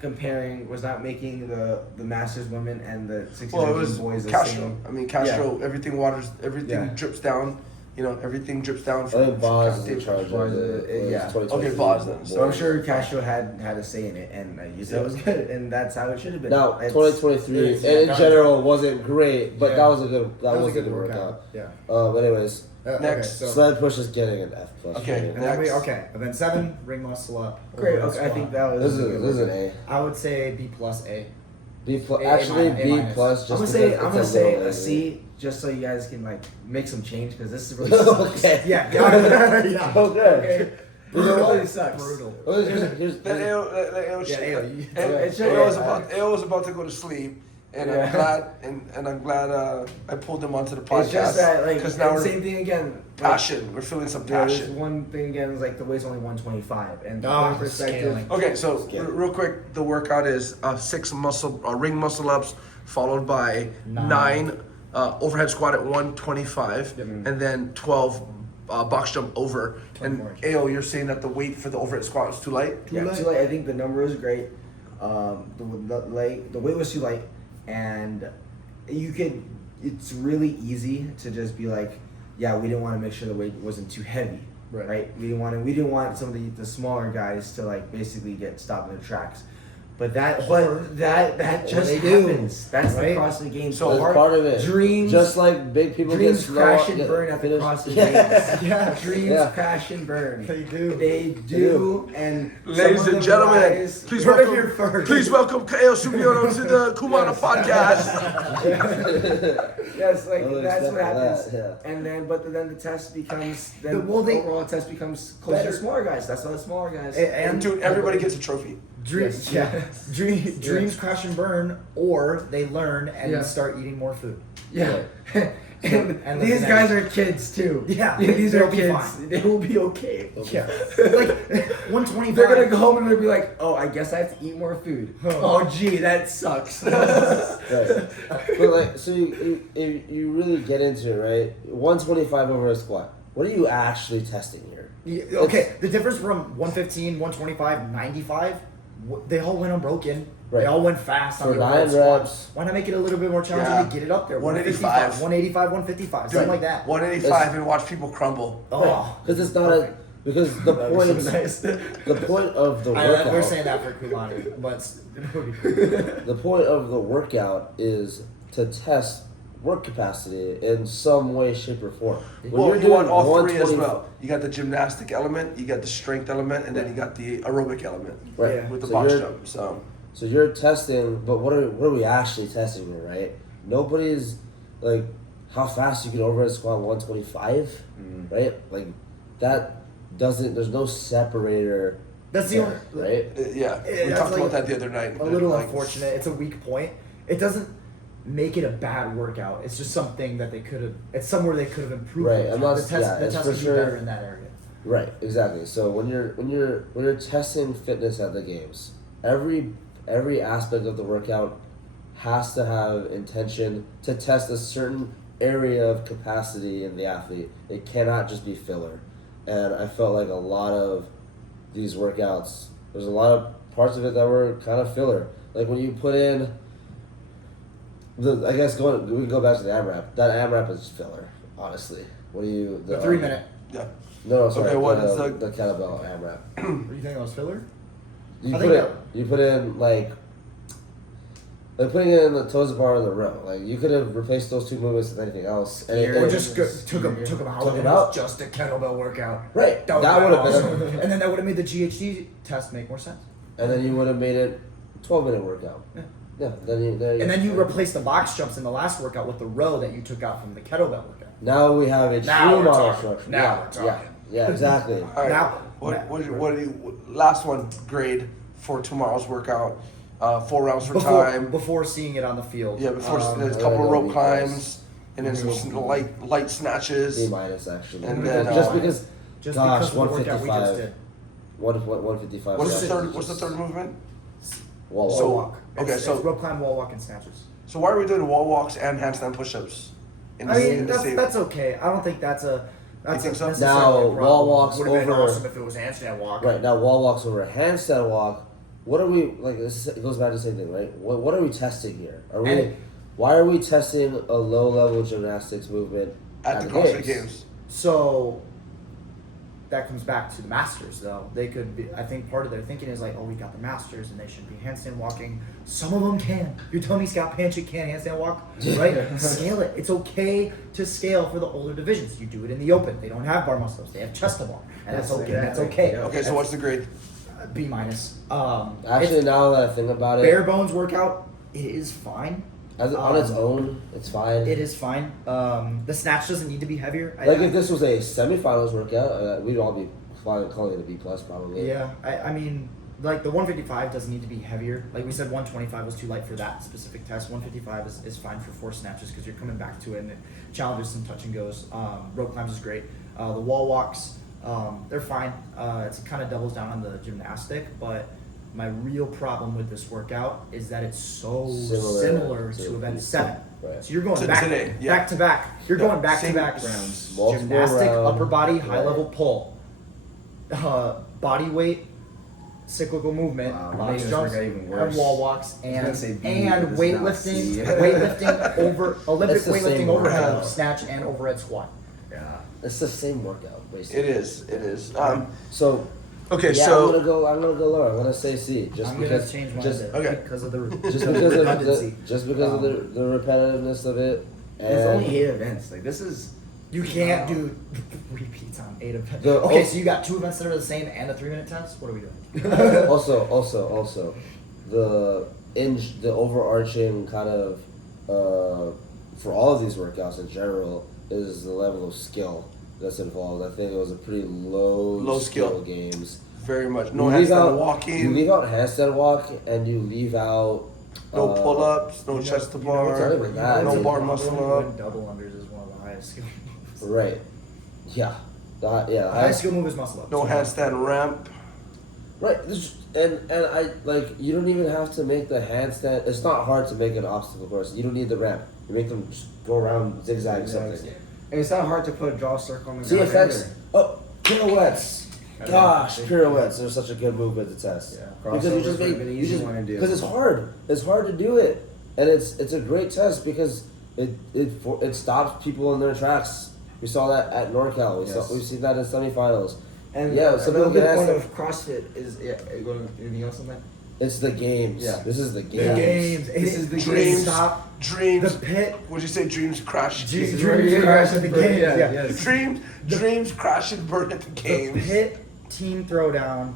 making the Masters women and the 16 Well, it was boys the Castro. same. I mean, Castro. Everything Yeah. drips down. You know, everything drips down. I think Boz is in Castro. charge of Boz, it. yeah. Okay, Boz then. So I'm sure Castro had a say in it, and you said it was good, and that's how it should have been. Now, It's- 2023 it's- and in yeah, general wasn't great, but Yeah. that was a good workout. Yeah. Anyways, Next. Okay, so, sled push is getting an F plus. Okay. rating. and then we, Next. okay, and then 7 ring muscle up. Great. overhead Okay, I squat. think that was. This is a good this is an one. A. I would say B plus A. B plus. A Actually, minus, A B minus. plus. Just I'm because gonna it's say little a lazy. C, just so you guys can like make some change because this really sucks. Okay. Yeah. Yeah. Okay. Okay. You know It what? really sucks. Brutal. Well, here's That AO, Yeah, AO, you- AO was about to go to sleep, and Yeah. I'm glad I pulled him onto the It's podcast just that like because now and we're same thing again. passion. We're feeling some Yeah, this passion. one thing again is like the weight's only 125, and Oh, for perspective, scaling. Okay, so Scaling. real quick, the workout is 6 ring muscle ups, followed by 9. 9 overhead squat at 125, and then 12 box jump over. And 24. AO, you're saying that the weight for the overhead squat was too light? yeah, too light. I think the number is great. The weight was too light, and you could. It's really easy to just be like, yeah, we didn't want to make sure the weight wasn't too heavy, Right. We didn't want some of the smaller guys to like basically get stopped in their tracks. But that just they do, happens. That's the right? CrossFit Games. So That's part of it. Dreams, Just like big people dreams get slow, crash and get burn at the finished- CrossFit Yeah. Games. Yeah. Dreams Yeah. crash and burn. They do. They do. And some Ladies of and them gentlemen, rise- please Heard it welcome, here first. please welcome K.O. Sumiono to the Kumana podcast. Yes, like I would that's expect what happens. that, yeah. And then, but then the test becomes The- well, they- overall test becomes closer Better. to smaller guys. That's why the smaller guys. And dude, everybody gets a trophy. Dreams, Yes. dreams crash and burn, or they learn and Yeah. start eating more food. Yeah. and And these listen, guys are kids too. Yeah, these they'll are be kids. fine. They will be okay. Yeah, like 125. They're gonna go home and they'll be like, "Oh, I guess I have to eat more food." Oh, gee, that sucks. Right. But like, so you really get into it, right? 125 over a squat. What are you actually testing here? Yeah, okay, the difference from 115, 125, 95, they all went unbroken. Right. They all went fast on For the overhead 9 squat. reps. Why not make it a little bit more challenging Yeah. to get it up there? 185. 185, 155, Dude, something like that. 185 and watch people crumble. Oh, Because it's not perfect. because the That was point so nice. the point of the workout. We're saying that for Kulani, but The point of the workout is to test work capacity in some way, shape, or form. When Well, you're you doing want all three as 120 well. You got the gymnastic element, you got the strength element, and then you got the aerobic element Right. Yeah. with the So box you're- jump. So So you're testing, but what are we actually testing here, right? Nobody's like how fast you can overhead squat 125, right? Like that doesn't. There's no separator. That's the there, only right. yeah, we that's talked like about that the other night. a little Like, unfortunate. It's a weak point. It doesn't make it a bad workout. It's just something that they could have. It's somewhere they could have improved. Right, on. unless- the test, yeah, the it's test for could be sure- better in that area. Right, exactly. So when you're testing fitness at the games, every aspect of the workout has to have intention to test a certain area of capacity in the athlete. It cannot just be filler. And I felt like a lot of these workouts, there's a lot of parts of it that were kind of filler. Like when you put in we can go back to the AMRAP. That AMRAP is filler, honestly. What do you? The 3 minute. Yeah. No, sorry. Okay, what the, is the kettlebell AMRAP? What do you think that was filler? You I put think it. You put in like putting it in the toes bar in the row. Like you could have replaced those two movements with anything else, and Or it just took them out. Took and 'em it out? was just a kettlebell workout. right. That That would have awesome. been. And then that would have made the GHD test make more sense. And then you would have made it 12-minute workout. Yeah. Yeah. Then And then you replaced the box jumps in the last workout with the row that you took out from the kettlebell workout. Now we have a Now true we're model talking. structure. Now yeah, we're talking. Yeah. Yeah. Exactly. All right. Now- What do you last one grade for tomorrow's workout? 4 rounds for Before, time. before seeing it on the field. Yeah, before there's a I couple gotta of go rope B+. climbs and then some light snatches. B- actually. And then, just because. Just gosh, because of the workout we just did. 155. What's the sessions third? is What's the just third movement? Wall So- Wall walk. walk. okay, It's so- rope climb, wall walk, and snatches. So why are we doing wall walks and handstand push-ups? In the I same- mean, that's okay. I don't think that's a. That's think so? necessarily Now, a problem. wall walks Would have been over- awesome if it was handstand walk. Right now, wall walks over a handstand walk. What are we like? It goes back to the same thing, right? What are we testing here? Are we? And- Why are we testing a low-level gymnastics movement at the CrossFit Games. So that comes back to the masters, though. They could be. I think part of their thinking is like, oh, we got the masters, and they should be handstand walking. Some of them can. You're telling me Scott Panchik can't handstand walk, right? Scale it. It's okay to scale for the older divisions. You do it in the open. They don't have bar muscles. They have chest to bar, and that's okay. That's okay. Okay, so what's the grade? B minus. Actually, It's now that I think about it, bare bones workout. It is fine. on its own, it's fine. It is fine. The snatch doesn't need to be heavier. Like if this was a semifinals workout, we'd all be calling it a B plus probably. Yeah, I mean, like the 155 doesn't need to be heavier. Like we said, 125 was too light for that specific test. 155 is fine for 4 snatches because you're coming back to it and it challenges some touch and goes. Rope climbs is great. The wall walks, they're fine. It kind of doubles down on the gymnastic, but my real problem with this workout is that it's so similar to event 7. Right. So you're going To back, today, yeah. back to back. You're Yeah, going back same to back rounds. Multiple gymnastic, round, upper body, right. high level pull, body weight, cyclical movement, Wow, box making this jumps, workout even and worse. wall walks, gonna and say B, and but it's not C. weightlifting over Olympic It's the same weightlifting overhead workout. snatch and overhead squat. Yeah. It's the same workout basically. It is. So Okay, yeah, so I'm gonna go lower. I'm gonna say C just I'm because gonna change mine just, okay. because of the just because of redundancy. the repetitiveness of it. There's And only 8 events. Like this is. You can't do repeats on 8 events. The- Okay, oh- so you got 2 events that are the same and a 3-minute test. What are we doing? also the overarching kind of for all of these workouts in general is the level of skill that's involved. I think it was a pretty low skill. games. very much no You leave handstand out- You walking, leave out handstand walk and you leave out no pull-ups, no chest to bar, not even that. no It's bar a- muscle up. Double unders is one of the highest skill moves. Right. Yeah. Yeah. The highest skill move is muscle up. No So- handstand ramp. Right, and I like you don't even have to make the handstand. It's not hard to make an obstacle course. You don't need the ramp. You make them just go around zigzag something. And it's not hard to put a draw circle on the ground. CFX. either. Oh, pirouettes. Gosh, pirouettes are such a good movement to test. Yeah, Because you crossovers just would make have been an easy one to do. because it's hard. It's hard to do it, and it's a great test because it stops people in their tracks. We saw that at NorCal. Yes. We've seen that in semifinals. And Yeah, some another people good can point ask of CrossFit is are you going to anything else on that? It's the games. Yeah. This is the The games. games. This is the Dreams, Stop. dreams. The pit. Would you say dreams crash? Dreams This is where you crash at the burn- games. yeah, Yeah. yes. Dreams crash and burn at the The games. pit team throwdown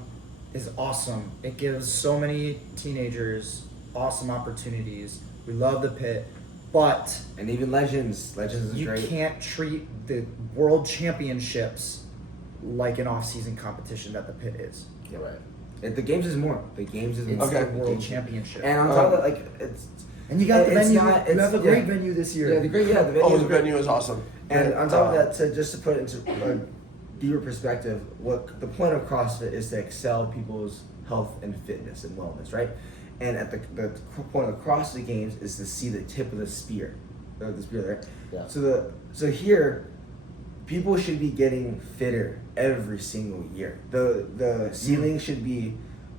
is awesome. It gives so many teenagers awesome opportunities. We love the pit, but And even Legends is you great. can't treat the world championships like an off-season competition that the pit is. Yeah, right. The games is more. The games is It's more. Okay. the world championship. And on top of that, like it's. And you got the it's venue. not- You it's- have a great yeah. venue this year. Yeah, the venue Oh, is the great. venue is awesome. And on top of that, just to put it into a deeper perspective, what the point of CrossFit is to excel people's health and fitness and wellness, right? And at the point of the CrossFit Games is to see the tip of the spear, right? Yeah. So here, people should be getting fitter every single year. The ceiling should be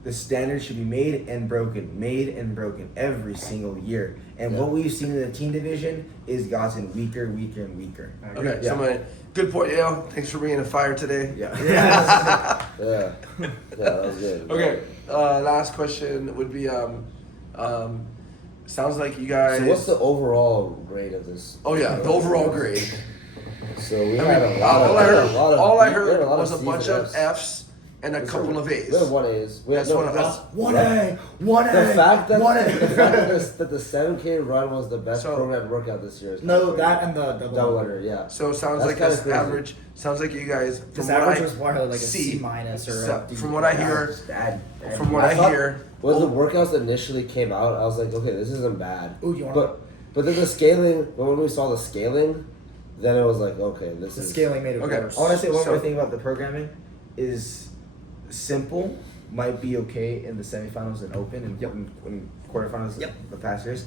the standard should be made and broken every single year. And what we've seen in the teen division is gotten weaker, and weaker. Okay, Yeah. so good point, Yale. Thanks for bringing a fire today. Yeah. Yeah, that was good. Okay, last question would be sounds like you guys. So what's the overall grade of this? Oh yeah, the overall grade. So we I had mean, a lot of. all I heard, a lot of, all I we had heard a lot was a C's bunch and of F's and a couple of A's. We had 1 A's. We had That's what that's. 1A, 1A. The fact that 1A. the fact that the 7K run was the best So- programmed workout this year. Is No, crazy. that and the double under, yeah. So it sounds That's like kinda this crazy. average. Sounds like you guys. This from what average I was probably like a see, C minus or so- a D. from what I hear, It's bad. from what I thought hear, when the workouts initially came out, I was like, okay, this isn't bad. Ooh, you want But then the scaling, when we saw the scaling, then it was like, okay, this the is scaling made it Okay. worse. I want to say one So- more thing about the programming is simple might be okay in the semifinals and open and in quarterfinals the past years.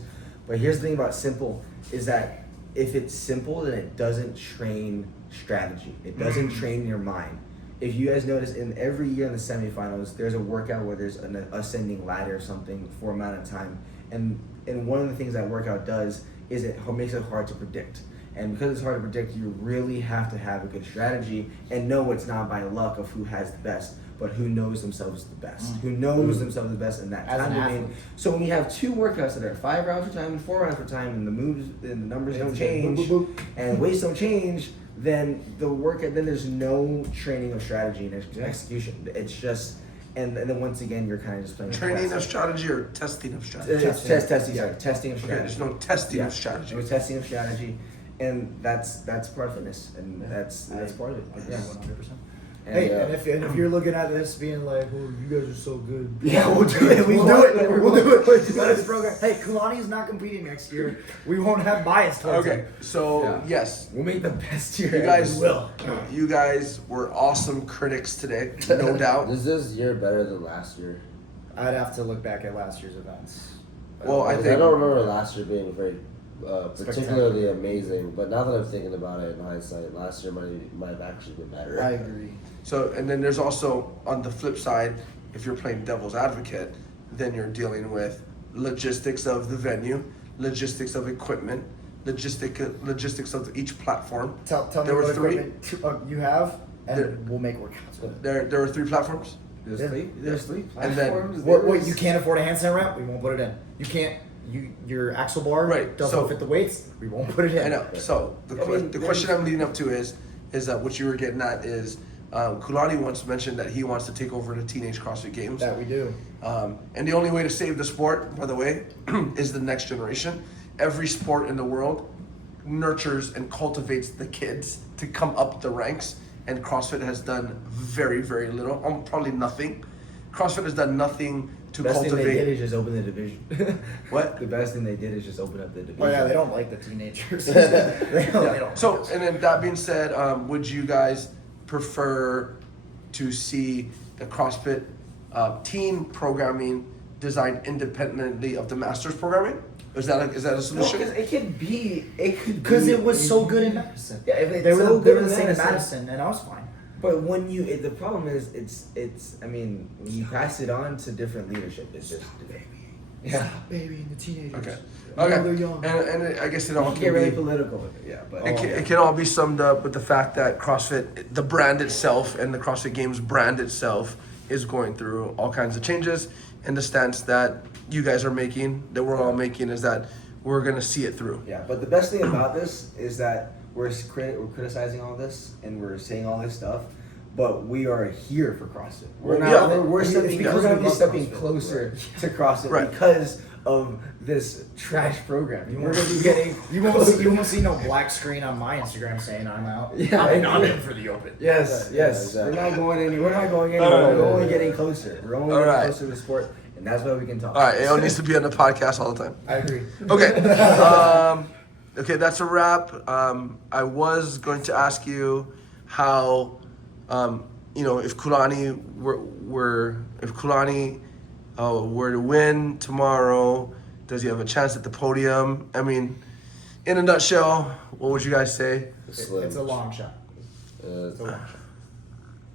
But here's the thing about simple is that if it's simple, then it doesn't train strategy. It doesn't train your mind. If you guys notice, in every year in the semifinals, there's a workout where there's an ascending ladder or something for a amount of time. And one of the things that workout does is it makes it hard to predict. And because it's hard to predict, you really have to have a good strategy and know it's not by luck of who has the best, but who knows themselves the best. Who knows themselves the best in that As time an domain. athlete. So when you have two workouts that are 5 rounds for time and 4 rounds for time, and the moves and the numbers don't change, boop, boop. and weights don't change, then then there's no training of strategy and execution. It's just and then once again you're kind of just playing training of classic. strategy or testing of strategy. Testing of Okay, strategy. there's no testing of strategy. No testing of strategy, and that's part of fitness, and that's part of it. Yeah. 100%. And, Hey, and if you're looking at this being like, well, you guys are so good. Yeah, we'll do it. We'll We'll do it. do it. We'll do it. We'll do Let us it. program. Hey, Kulani's not competing next year. We won't have bias towards Okay, him. so Yeah. yes, We'll make the best year. you guys ever. You guys were awesome critics today, no doubt. Is this year better than last year? I'd have to look back at last year's events. Well, I Because think I don't remember last year being very particularly amazing, but now that I'm thinking about it in hindsight, last year might have actually been better. I agree. so. And then there's also on the flip side, if you're playing devil's advocate, then you're dealing with logistics of the venue, logistics of equipment, logistics of each platform. Tell me There were what three? equipment you have, and There- we'll make workouts with it. There were 3 platforms. There's Yeah. three. There's 3 And then- platforms. What you can't afford a handstand ramp, we won't put it in. You can't. Your axle bar Right, doesn't so- fit the weights, we won't put it in. I know. So the question I'm leading up to is that what you were getting at is Kulani once mentioned that he wants to take over the teenage CrossFit Games. That we do. And the only way to save the sport, by the way, is the next generation. Every sport in the world nurtures and cultivates the kids to come up the ranks, and CrossFit has done very, very little, probably nothing. CrossFit has done nothing to The best thing they did cultivate. is just open the division. What? The best thing they did is just open up the division. Oh yeah, they don't like the teenagers. they don't. So, and then that being said, would you guys prefer to see the CrossFit teen programming designed independently of the Masters programming? Is that a No, solution? 'cause it could be. Because it was so good in Madison. Yeah, if it's they were so they good were in the same in Madison. Madison, and I was fine. But when the problem is, it's. I mean, when you pass it on to different leadership, it's just. Yeah. Baby, and the teenagers. Okay. You know Okay. they're young. And I guess it all You can get really be. political with it, yeah. But It can all be summed up with the fact that CrossFit, the brand itself, and the CrossFit Games brand itself is going through all kinds of changes. And the stance that you guys are making, that we're all making, is that we're gonna see it through. Yeah, but the best thing about this is that we're criticizing all this and we're saying all this stuff, but we are here for CrossFit. We're not. Yeah. We're It's stepping. because We're going to we be love stepping CrossFit. closer to CrossFit Right. because of this trash program. We're going to be getting. You won't see no black screen on my Instagram saying I'm out. Yeah. I'm in for the open. Yes, Yeah, yes. exactly. We're not going anywhere. We're not going anywhere. We're only getting closer. We're only All getting right. closer to the sport, and that's why we can talk. All right, AO needs to be on the podcast all the time. I agree. Okay. Okay, that's a wrap. I was going to ask you how, if Kulani were to win tomorrow, does he have a chance at the podium? I mean, in a nutshell, what would you guys say? Slim. It's a long shot. It's a long shot.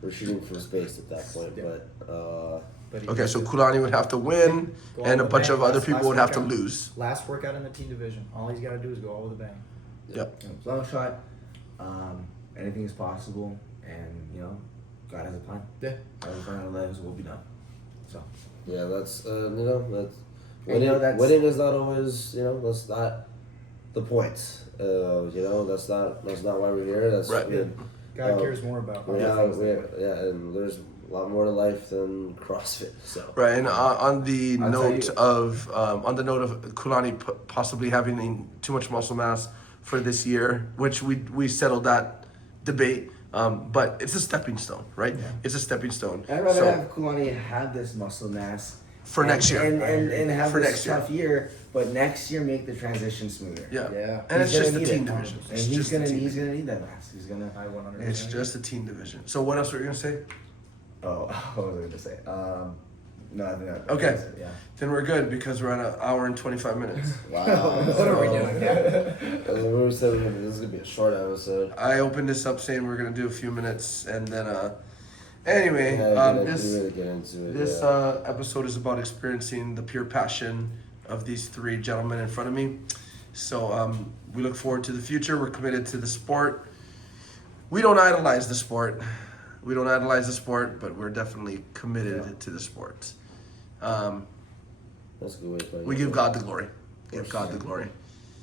We're shooting from space at that point, but But he Okay, needs so to Kulani would have to win, go all and a with bunch bang. of other Last- people last would have to workout. lose. Last workout in the team division. All he's got to do is go all with a bang. Yep. Long shot. Anything is possible, and God has a plan. Yeah. God has a plan, and lives will be done. So. Yeah, that's that's And winning. Winning is not always that's not the point. That's not why we're here. That's Right. God cares more about. And there's a lot more to life than CrossFit. So Right, and on the I'll tell note you- of Kulani possibly having too much muscle mass for this year, which we settled that debate, but it's a stepping stone, right? It's a stepping stone. I'd rather So- have Kulani have this muscle mass For next year. and have For this next year. tough year, but next year make the transition smoother. Yeah, Yeah. and it's He's just gonna the need team it. division. And It's he's just the gonna team. need that mass. He's gonna. I 100%. It's just a team division. So what else were you gonna say? Oh, what was I gonna say? No, I think that. Okay. that's it, yeah. Then we're good because we're at an hour and 25 minutes. wow. What are we doing? We said this is gonna be a short episode. I opened this up saying we're gonna do a few minutes, and then anyway, We this really get into it. this yeah. episode is about experiencing the pure passion of these three gentlemen in front of me. So we look forward to the future. We're committed to the sport. We don't idolize the sport. We don't idolize the sport, but we're definitely committed to the sport. That's a good way to put it. We give God the glory. Give God the glory.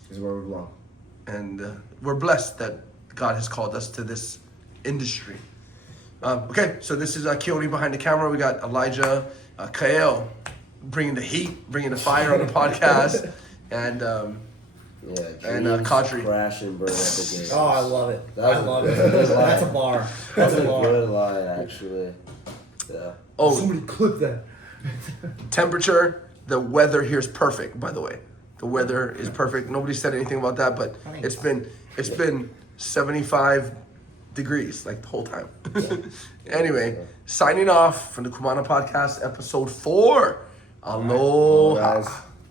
This is where we belong. And we're blessed that God has called us to this industry. Okay, so this is Keone behind the camera. We got Elijah, Kael, bringing the heat, bringing the fire on the podcast, and Qadry. Crash and burn at the game. Oh, I love it. That's I love a it. good line. That's a bar. That's That's a a bar. good line, actually. Yeah. Oh, Somebody clip that. temperature. The weather here is perfect. By the way, the weather is perfect. Nobody said anything about that, but it's been 75 degrees like the whole time. Anyway, signing off from the Kumana Podcast, episode 4. Aloha. Guys.